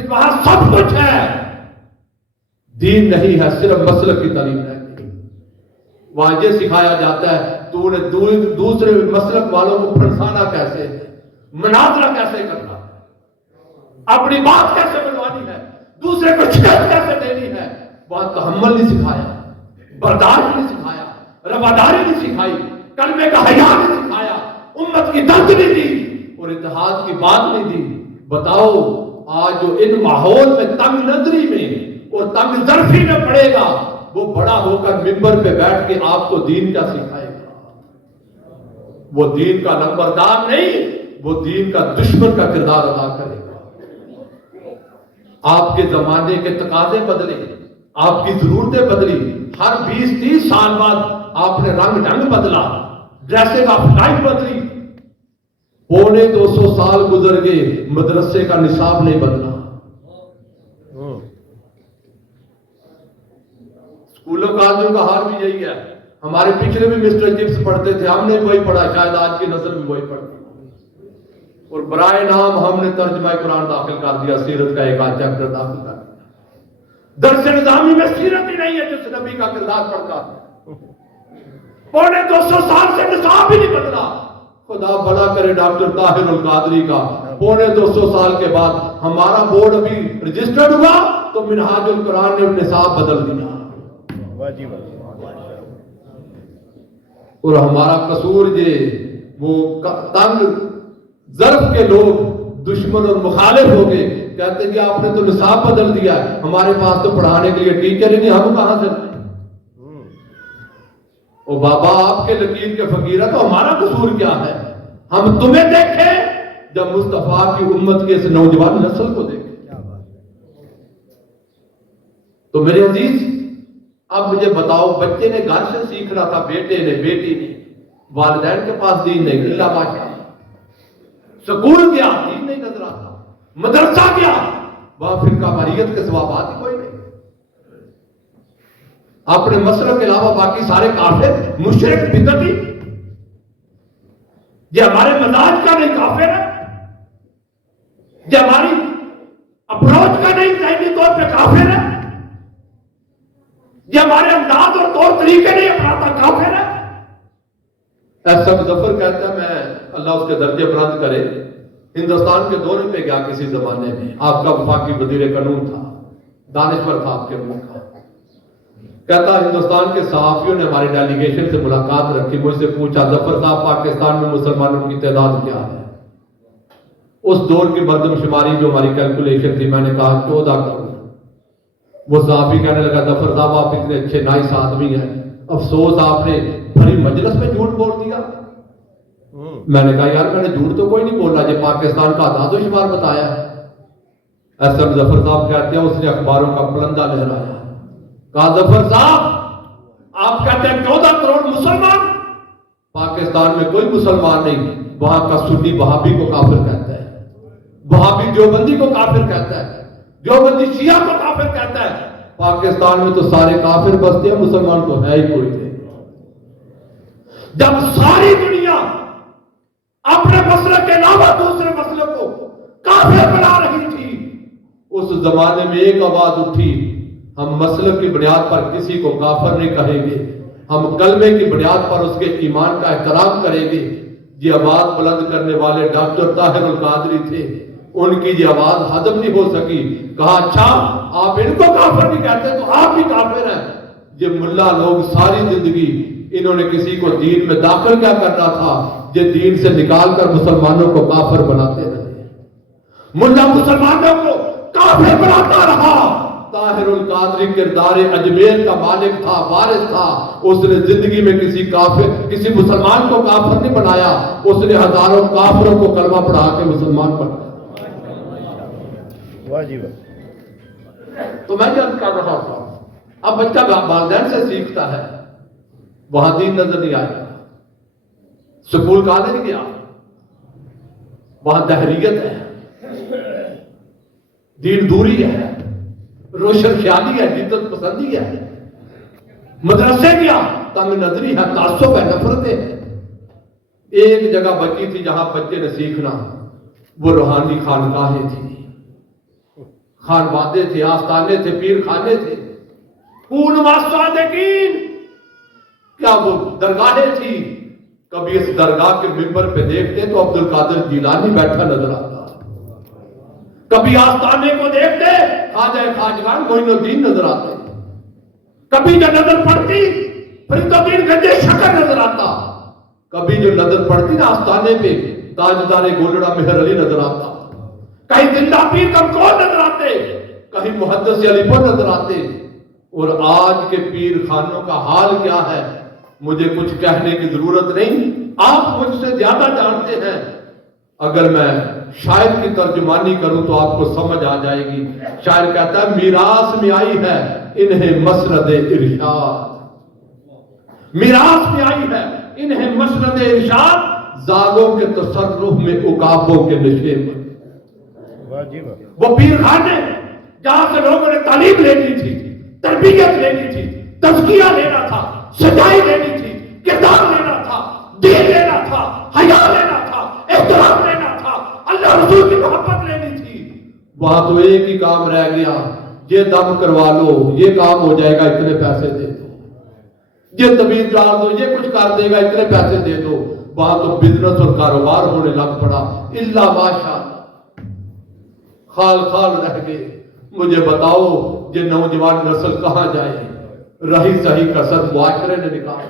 وہاں سب کچھ ہے، دین نہیں ہے، صرف مسلک کی تعلیم ہے. وہاں یہ سکھایا جاتا ہے تو نے دوسرے مسلک والوں کو پھنسانا کیسے، مناظرہ کیسے کرنا، اپنی بات کیسے بنوانی ہے، دوسرے کو شکست کیسے دینی ہے. وہاں تحمل نہیں سکھایا، برداشت نہیں سکھایا، رواداری نہیں سکھائی، کلمے کا حیا نہیں سکھایا، امت کی درد نہیں دی اور اتحاد کی بات نہیں دی. بتاؤ آج جو ان ماحول میں تنگ نظری میں اور تنگ ظرفی میں پڑے گا وہ بڑا ہو کر ممبر پہ بیٹھ کے آپ کو دین کیا سکھائے گا؟ وہ دین کا نمبردار نہیں، وہ دین کا دشمن کا کردار ادا کرے گا. آپ کے زمانے کے تقاضے بدلے، آپ کی ضرورتیں بدلی، ہر 20-30 سال بعد آپ نے رنگ ڈھنگ بدلا، ڈریسنگ آف لائف بدلی. 250 سال گزر گئے، مدرسے کا نصاب نہیں بدلا. اسکولوں کالجوں کا حال بھی یہی ہے. ہمارے پچھلے بھی مسٹر جبس پڑھتے تھے, ہم نے وہی پڑھا, شاید آج کی نسل بھی وہی پڑھتی. اور برائے نام ہم نے ترجمہ قرآن داخل کر دیا, سیرت کا ایک آدھ چیپٹر داخل کر دیا. درس نظامی میں سیرت ہی نہیں ہے جس نبی کا کردار پڑھتا ہے. 250 سال سے نصاب ہی نہیں بدلا. خدا بھلا کرے ڈاکٹر طاہر القادری کا 250 سال کے بعد ہمارا بورڈ ابھی رجسٹرڈ ہوا تو منہاج القرآن نے نصاب بدل دیا. اور ہمارا قصور یہ وہ تنگ ظرف کے لوگ دشمن اور مخالف ہو گئے, کہتے ہیں کہ آپ نے تو نصاب بدل دیا ہے, ہمارے پاس تو پڑھانے کے لیے ٹیچر ہی نہیں, ہم کہاں سے. او بابا آپ کے لکیر کے فقیر ہے تو ہمارا قصور کیا ہے؟ ہم تمہیں دیکھیں جب مصطفیٰ کی امت کے اس نوجوان نسل کو دیکھیں. تو میرے عزیز اب مجھے بتاؤ, بچے نے گھر سے سیکھنا تھا, بیٹے نے بیٹی نے, والدین کے پاس دین نہیں, اللہ بادشاہ. سکول گیا دین نہیں نظر آتا, مدرسہ گیا وہاں فرقہ واریت کے سوا بات ہی کوئی نہیں. اپنے مسلک کے علاوہ باقی سارے کافر, مشرک, بدعتی. یہ ہمارے مزاج کا نہیں کافر ہے, یہ ہماری اپروچ کا نہیں ذہنی طور پہ کافر ہے, یہ ہمارے انداز اور طور طریقے نہیں اپناتا کافر ہے. ایسا مظفر کہتا ہے, میں اللہ اس کے درجے بلند کرے, ہندوستان کے دورے پہ گیا کسی زمانے میں, آپ کا وفاقی وزیر قانون تھا, دانشور تھا آپ کے ملک کا. کہتا ہندوستان کے صحافیوں نے ہماری ڈیلیگیشن سے ملاقات رکھی, مجھ سے پوچھا ظفر صاحب پاکستان میں مسلمانوں کی تعداد کیا ہے؟ اس دور کی مردم شماری جو ہماری کیلکولیشن تھی, میں نے کہا 14 کروڑ. وہ صحافی کہنے لگا ظفر صاحب آپ اتنے اچھے نائس آدمی ہیں, افسوس آپ نے بھری مجلس میں جھوٹ بول دیا. میں نے کہا یار میں نے جھوٹ تو کوئی نہیں بولا, یہ پاکستان کا اعداد و شمار بتایا ہے. ایسا ظفر صاحب کہتے ہیں اس نے اخباروں کا پلندہ لہرایا, کہا ظفر صاحب آپ کہتے ہیں 14 کروڑ مسلمان, پاکستان میں کوئی مسلمان نہیں, وہاں کا سنی وہابی کو کافر کہتا ہے, وہابی دیوبندی کو کافر کہتا ہے, دیوبندی شیعہ کو کافر کہتا ہے. پاکستان میں تو سارے کافر بستے ہیں, مسلمان تو ہے ہی کوئی نہیں. جب ساری دنیا اپنے مسلک کے علاوہ دوسرے مسلک کو کافر بنا رہی تھی, اس زمانے میں ایک آواز اٹھی, ہم مسلک کی بنیاد پر کسی کو کافر نہیں کہیں گے, ہم کلمے کی بنیاد پر اس کے ایمان کا احترام کریں گے. یہ آواز بلند کرنے والے ڈاکٹر طاہر القادری تھے, ان کی یہ آواز ہضم نہیں ہو سکی. کہا اچھا آپ ان کو کافر نہیں کہتے تو آپ بھی کافر ہیں. یہ ملا لوگ ساری زندگی انہوں نے کسی کو دین میں داخل کیا کرنا تھا, یہ دین سے نکال کر مسلمانوں کو کافر بناتے رہے. ملا مسلمانوں کو کافر بناتا رہا. طاہر القادری کردار اجمیر کا مالک تھا, وارث تھا, اس نے زندگی میں کسی مسلمان کو کافر نہیں بنایا, اس نے ہزاروں کافروں کو کلمہ پڑھا کے مسلمان بنایا. تو میں جب کر رہا تھا, اب بچہ والدین سے سیکھتا ہے, وہاں دین نظر نہیں آیا. سکول کالج گیا, وہاں دہریت ہے, دین دوری ہے, روشن خیالی ہے, جدت پسندی ہے. مدرسے گیا, تنگ نظری ہے, تعصب ہے, نفرتیں ہیں. ایک جگہ بچی تھی جہاں بچے نے سیکھنا, وہ روحانی خانقاہیں تھی, خانوادے تھے, آستانے تھے, پیر خانے تھے. کیا وہ درگاہیں تھی. کبھی اس درگاہ کے ممبر پہ دیکھتے تو عبد القادر جیلانی بیٹھا نظر آتا, کبھی آستانے کو دیکھتے خواجہ خواجگان معین الدین نظر آتے, کبھی جو نظر پڑتی فرید الدین گنجے شکر نظر آتا, کبھی جو نظر پڑتی نا آستانے پہ تاجدار گولڑا مہر علی نظر آتا, کہیں زندہ پیر کمکور نظر آتے, کہیں محدث علی پور نظر آتے. اور آج کے پیر خانوں کا حال کیا ہے مجھے کچھ کہنے کی ضرورت نہیں, آپ مجھ سے زیادہ جانتے ہیں. اگر میں شاعر کی ترجمانی کروں تو آپ کو سمجھ آ جائے گی. شاعر کہتا ہے میراث میں آئی ہے انہیں مسرد ارشاد, میراث میں آئی ہے انہیں مسرد ارشاد, زاغوں کے تصرف میں عقابوں کے نشے میں. وہ پیر خانے جہاں سے لوگوں نے تعلیم لینی تھی, تربیت لینی تھی, تزکیہ لینا تھا، سچائی لینی تھی، کردار لینا تھا، دین لینا تھا، حیا لینا تھا، احترام لینا تھا، اللہ رسول کی محبت لینی تھی۔ وہاں تو ایک ہی کام رہ گیا، یہ دم کروا لو، یہ کام ہو جائے گا، اتنے پیسے دے دو، یہ طبیعت ڈال دو، یہ کچھ کر دے گا، اتنے پیسے دے دو۔ وہاں تو بزنس اور کاروبار ہونے لگ پڑا، اللہ ماشاء خال خال رہ گئے۔ مجھے بتاؤ یہ نوجوان نسل کہاں جائے؟ رہی صحیح کسر معاشرے نے نکالا۔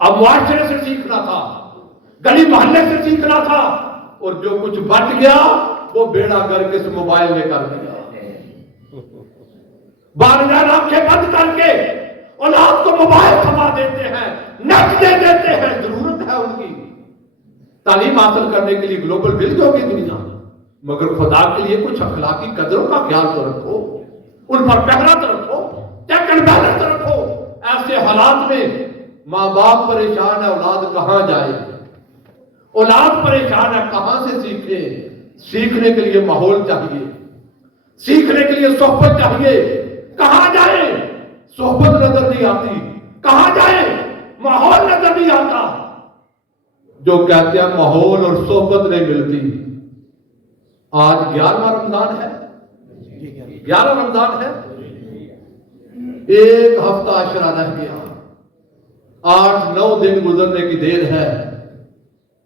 اب معاشرے سے سیکھنا تھا، گلی محلے سے سیکھنا تھا، اور جو کچھ بچ گیا وہ بیڑا کر کے اس موبائل میں کر دیا۔ والدین آنکھیں بند کر کے اولاد کو موبائل تھما دیتے ہیں، نیٹ دے دیتے ہیں۔ ضرورت ہے ان کی تعلیم حاصل کرنے کے لیے، گلوبل ویلتھ ہوگی دنیا، مگر خدا کے لیے کچھ اخلاقی قدروں کا خیال تو رکھو، ان پر پہرا تو رکھو، چیک اینڈ بیلنس تو رکھو۔ ایسے حالات میں ماں باپ پریشان ہے، اولاد کہاں جائے؟ اولاد پریشان ہے، کہاں سے سیکھے؟ سیکھنے کے لیے ماحول چاہیے، سیکھنے کے لیے صحبت چاہیے۔ کہاں جائے؟ صحبت نظر نہیں آتی، کہاں جائے؟ ماحول نظر نہیں آتا۔ جو کہتے ہیں ماحول اور صحبت نہیں ملتی۔ آج 11واں رمضان ہے، 11 رمضان ہے، ایک ہفتہ عشرہ رہ گیا، 8-9 دن گزرنے کی دیر ہے۔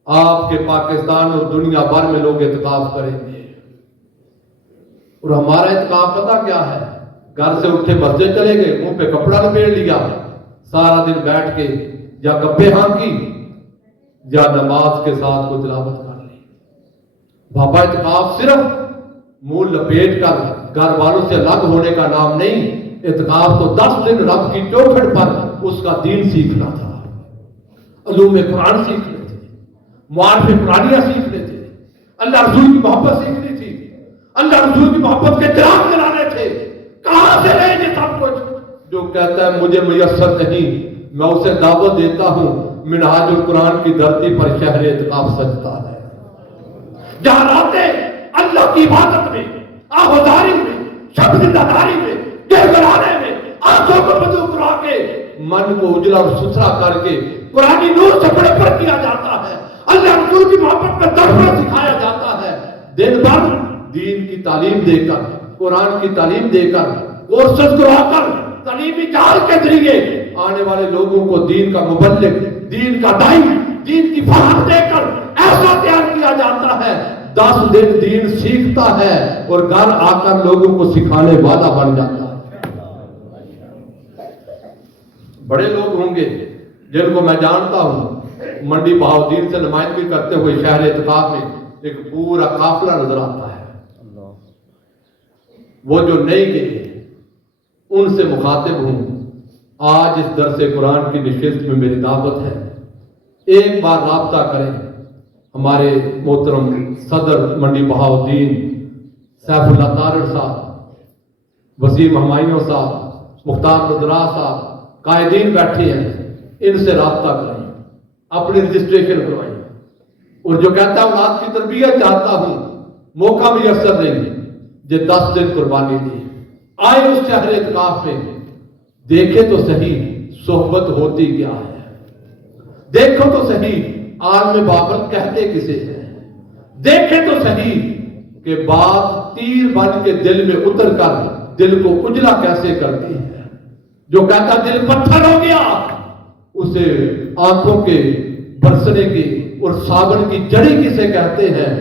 آپ کے پاکستان اور دنیا بھر میں لوگ اعتکاف کریں گے، اور ہمارا اعتکاف پتہ کیا ہے؟ گھر سے اٹھے مسجد چلے گئے، منہ پہ کپڑا لپیٹ لیا، سارا دن بیٹھ کے یا گپے ہانکی یا نماز کے ساتھ کوئی تلاوت کر لی۔ بابا اعتکاف صرف منہ لپیٹ کر گھر والوں سے الگ ہونے کا نام نہیں، اعتکاف تو 10 دن رب کی چوکھٹ پر اس کا دین سیکھنا تھا، علوم قرآن سیکھنے تھے، معارف قرآنیہ سیکھنے تھے، اللہ رسول کی محبت سیکھنی تھی، اللہ رسول کی محبت کے چراغ جلانے تھے۔ کہاں سے لیں گے سب کچھ؟ جو کہتا ہے مجھے میسر نہیں، میں اسے دعوت دیتا ہوں، منہاج القرآن کی دھرتی پر شہر اعتکاف سجتا ہے، جہاں راتیں اللہ کی عبادت میں، آہوداری میں، شب زندہ داری میں، گڑگڑانے میں، آنکھوں کو بدو کرا کے، من کو اجلا اور ستھرا کر کے قرآنی نور سے بڑے پر کیا جاتا ہے، اللہ رسول کی محبت میں درپر سکھایا جاتا ہے۔ دن بھر دین کی تعلیم دے کر، قرآن کی تعلیم دے کر، کورسز کروا کر، تعلیمی جال کے ذریعے آنے والے لوگوں کو دین کا مبلغ، دین کا داعی، دین کی فہم دے کر ایسا تیار کیا جاتا ہے 10 دن دین سیکھتا ہے اور گھر آ کر لوگوں کو سکھانے والا بن جاتا ہے۔ بڑے لوگ ہوں گے جن کو میں جانتا ہوں، منڈی بہاؤدین سے نمائندگی کرتے ہوئے شہر اعتکاف میں ایک پورا قافلہ نظر آتا ہے۔ وہ جو نہیں گئے ان سے مخاطب ہوں، آج اس درس قرآن کی نشست میں میری دعوت ہے، ایک بار رابطہ کریں۔ ہمارے محترم صدر منڈی بہاؤدین سیف اللہ طارڑ صاحب، وسیم ہمایوں صاحب، مختار بدرا صاحب، قائدین بیٹھے ہیں، ان سے رابطہ کریں، اپنی رجسٹریشن کروائیں۔ اور جو کہتا ہے اولاد کی تربیت چاہتا ہوں، موقع میسر نہیں، یہ 10 دن قربانی دی، آئے اس شہر اعتکاف میں، دیکھے تو صحیح صحبت ہوتی کیا ہے، دیکھو تو صحیح عالم بابل کہتے کسے ہیں، دیکھے تو صحیح کہ بات تیر بن کے دل میں اتر کر دل کو اجلا کیسے کرتی ہے۔ جو کہتا دل پتھر ہو گیا، اسے آنکھوں کے برسنے کی اور صابن کی جڑی کسے کہتے ہیں۔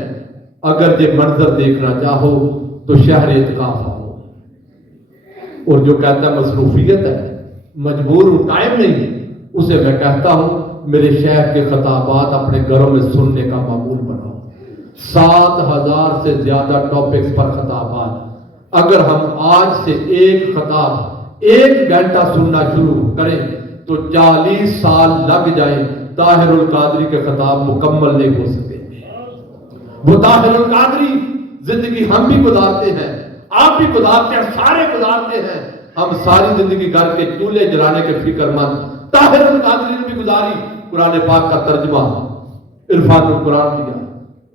اگر یہ منظر دیکھنا چاہو تو شہر اعتکاف آؤ۔ اور جو کہتا ہے مصروفیت ہے، مجبور ہوں، ٹائم نہیں، اسے میں کہتا ہوں میرے شیخ کے خطابات اپنے گھروں میں سننے کا معمول بناؤ۔ 7000 سے زیادہ ٹاپکس پر خطابات، اگر ہم آج سے ایک خطاب 1 گھنٹہ سننا شروع کریں تو 40 سال لگ جائیں، طاہر القادری کے خطاب مکمل نہیں ہو سکیں گے۔ وہ طاہر القادری زندگی ہم بھی گزارتے ہیں، آپ بھی گزارتے ہیں، سارے گزارتے ہیں، ہم ساری زندگی گھر کے چولہے جلانے کے فکر مند۔ طاہر القادری نے بھی گزاری، قرآن پاک کا ترجمہ عرفان القرآن دیا،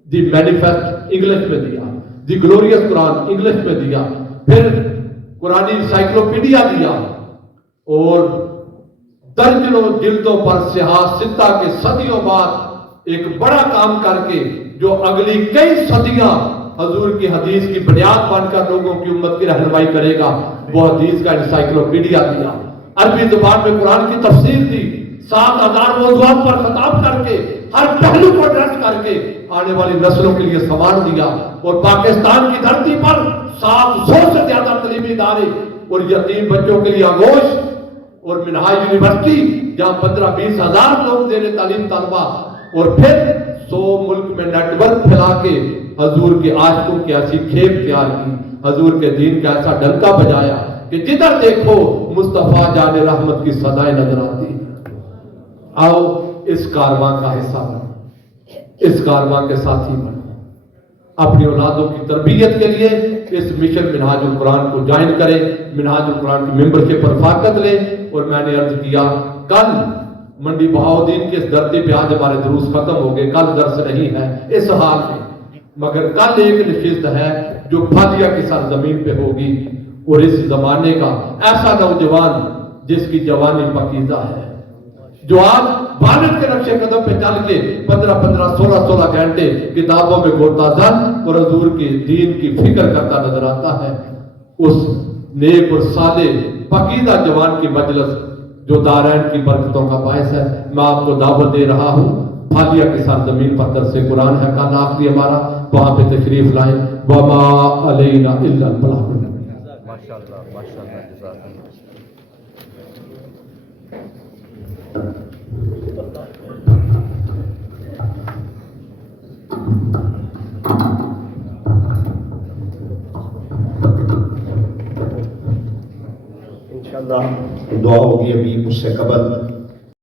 دی مینیفیسٹ انگلش میں دیا، دی گلوریس قرآن انگلش میں دیا، پھر قرآن انسائکلوپیڈیا دیا، اور درجنوں جلدوں پر سیاہ ستہ کے صدیوں بعد ایک بڑا کام کر کے جو اگلی کئی صدیاں حضور کی حدیث کی بنیاد بن کر لوگوں کی امت کی رہنمائی کرے گا، وہ حدیث کا انسائکلوپیڈیا دیا، عربی زبان میں قرآن کی تفسیر دی، 7,000 موضوعات پر خطاب کر کے ہر پہلو کو ڈرس کر کے آنے والی نسلوں کے لیے سامان دیا، اور پاکستان کی دھرتی پر 700 سے زیادہ تعلیمی ادارے اور یتیم بچوں کے لیے آغوش اور منہاج یونیورسٹی جہاں 15-20 ہزار لوگ زیر تعلیم طلبہ، اور پھر 100 ملک میں نیٹ ورک پھیلا کے حضور کے عاشقوں کی ایسی کھیپ تیار کی، حضور کے دین کا ایسا ڈنکا بجایا کہ جدھر دیکھو مصطفیٰ جان رحمت کی صدائیں نظر آتی ہیں۔ آؤ اس کارواں کا حصہ بنو، اس کارواں کے ساتھی بنو، اپنی اولادوں کی تربیت کے لیے اس مشن منہاج القرآن کو جوائن کریں، منہاج القرآن کی ممبرشپ پر فاقت لیں۔ اور میں نے عرض کیا کل منڈی بہاؤدین کی اس دھرتی پہ آج ہمارے دروس ختم ہو گئے، کل درس نہیں ہے اس حال میں، مگر کل ایک نشست ہے جو پھادیا کی سرزمین پہ ہوگی، اور اس زمانے کا ایسا نوجوان جس کی جوانی پاکیزہ ہے، جو آج والد کے نقش قدم پہ چل کے 15-15 16 گھنٹے کتابوں میں گوتا زن اور حضور کے دین کی فکر کرتا نظر آتا ہے، اس نیک اور صالح پاکیزہ جوان کی مجلس جو دارین کی برکتوں کا باعث ہے، میں آپ کو دعوت دے رہا ہوں۔ پھادیا کی سرزمین پر درس قرآن ہے، کل آخری ہمارا، وہاں پہ تشریف لائیں۔ وما علینا الا البلاغ۔ ماشاءاللہ ماشاءاللہ، جزاک اللہ۔ انشاءاللہ دعا ہوگی ابھی اس سے قبل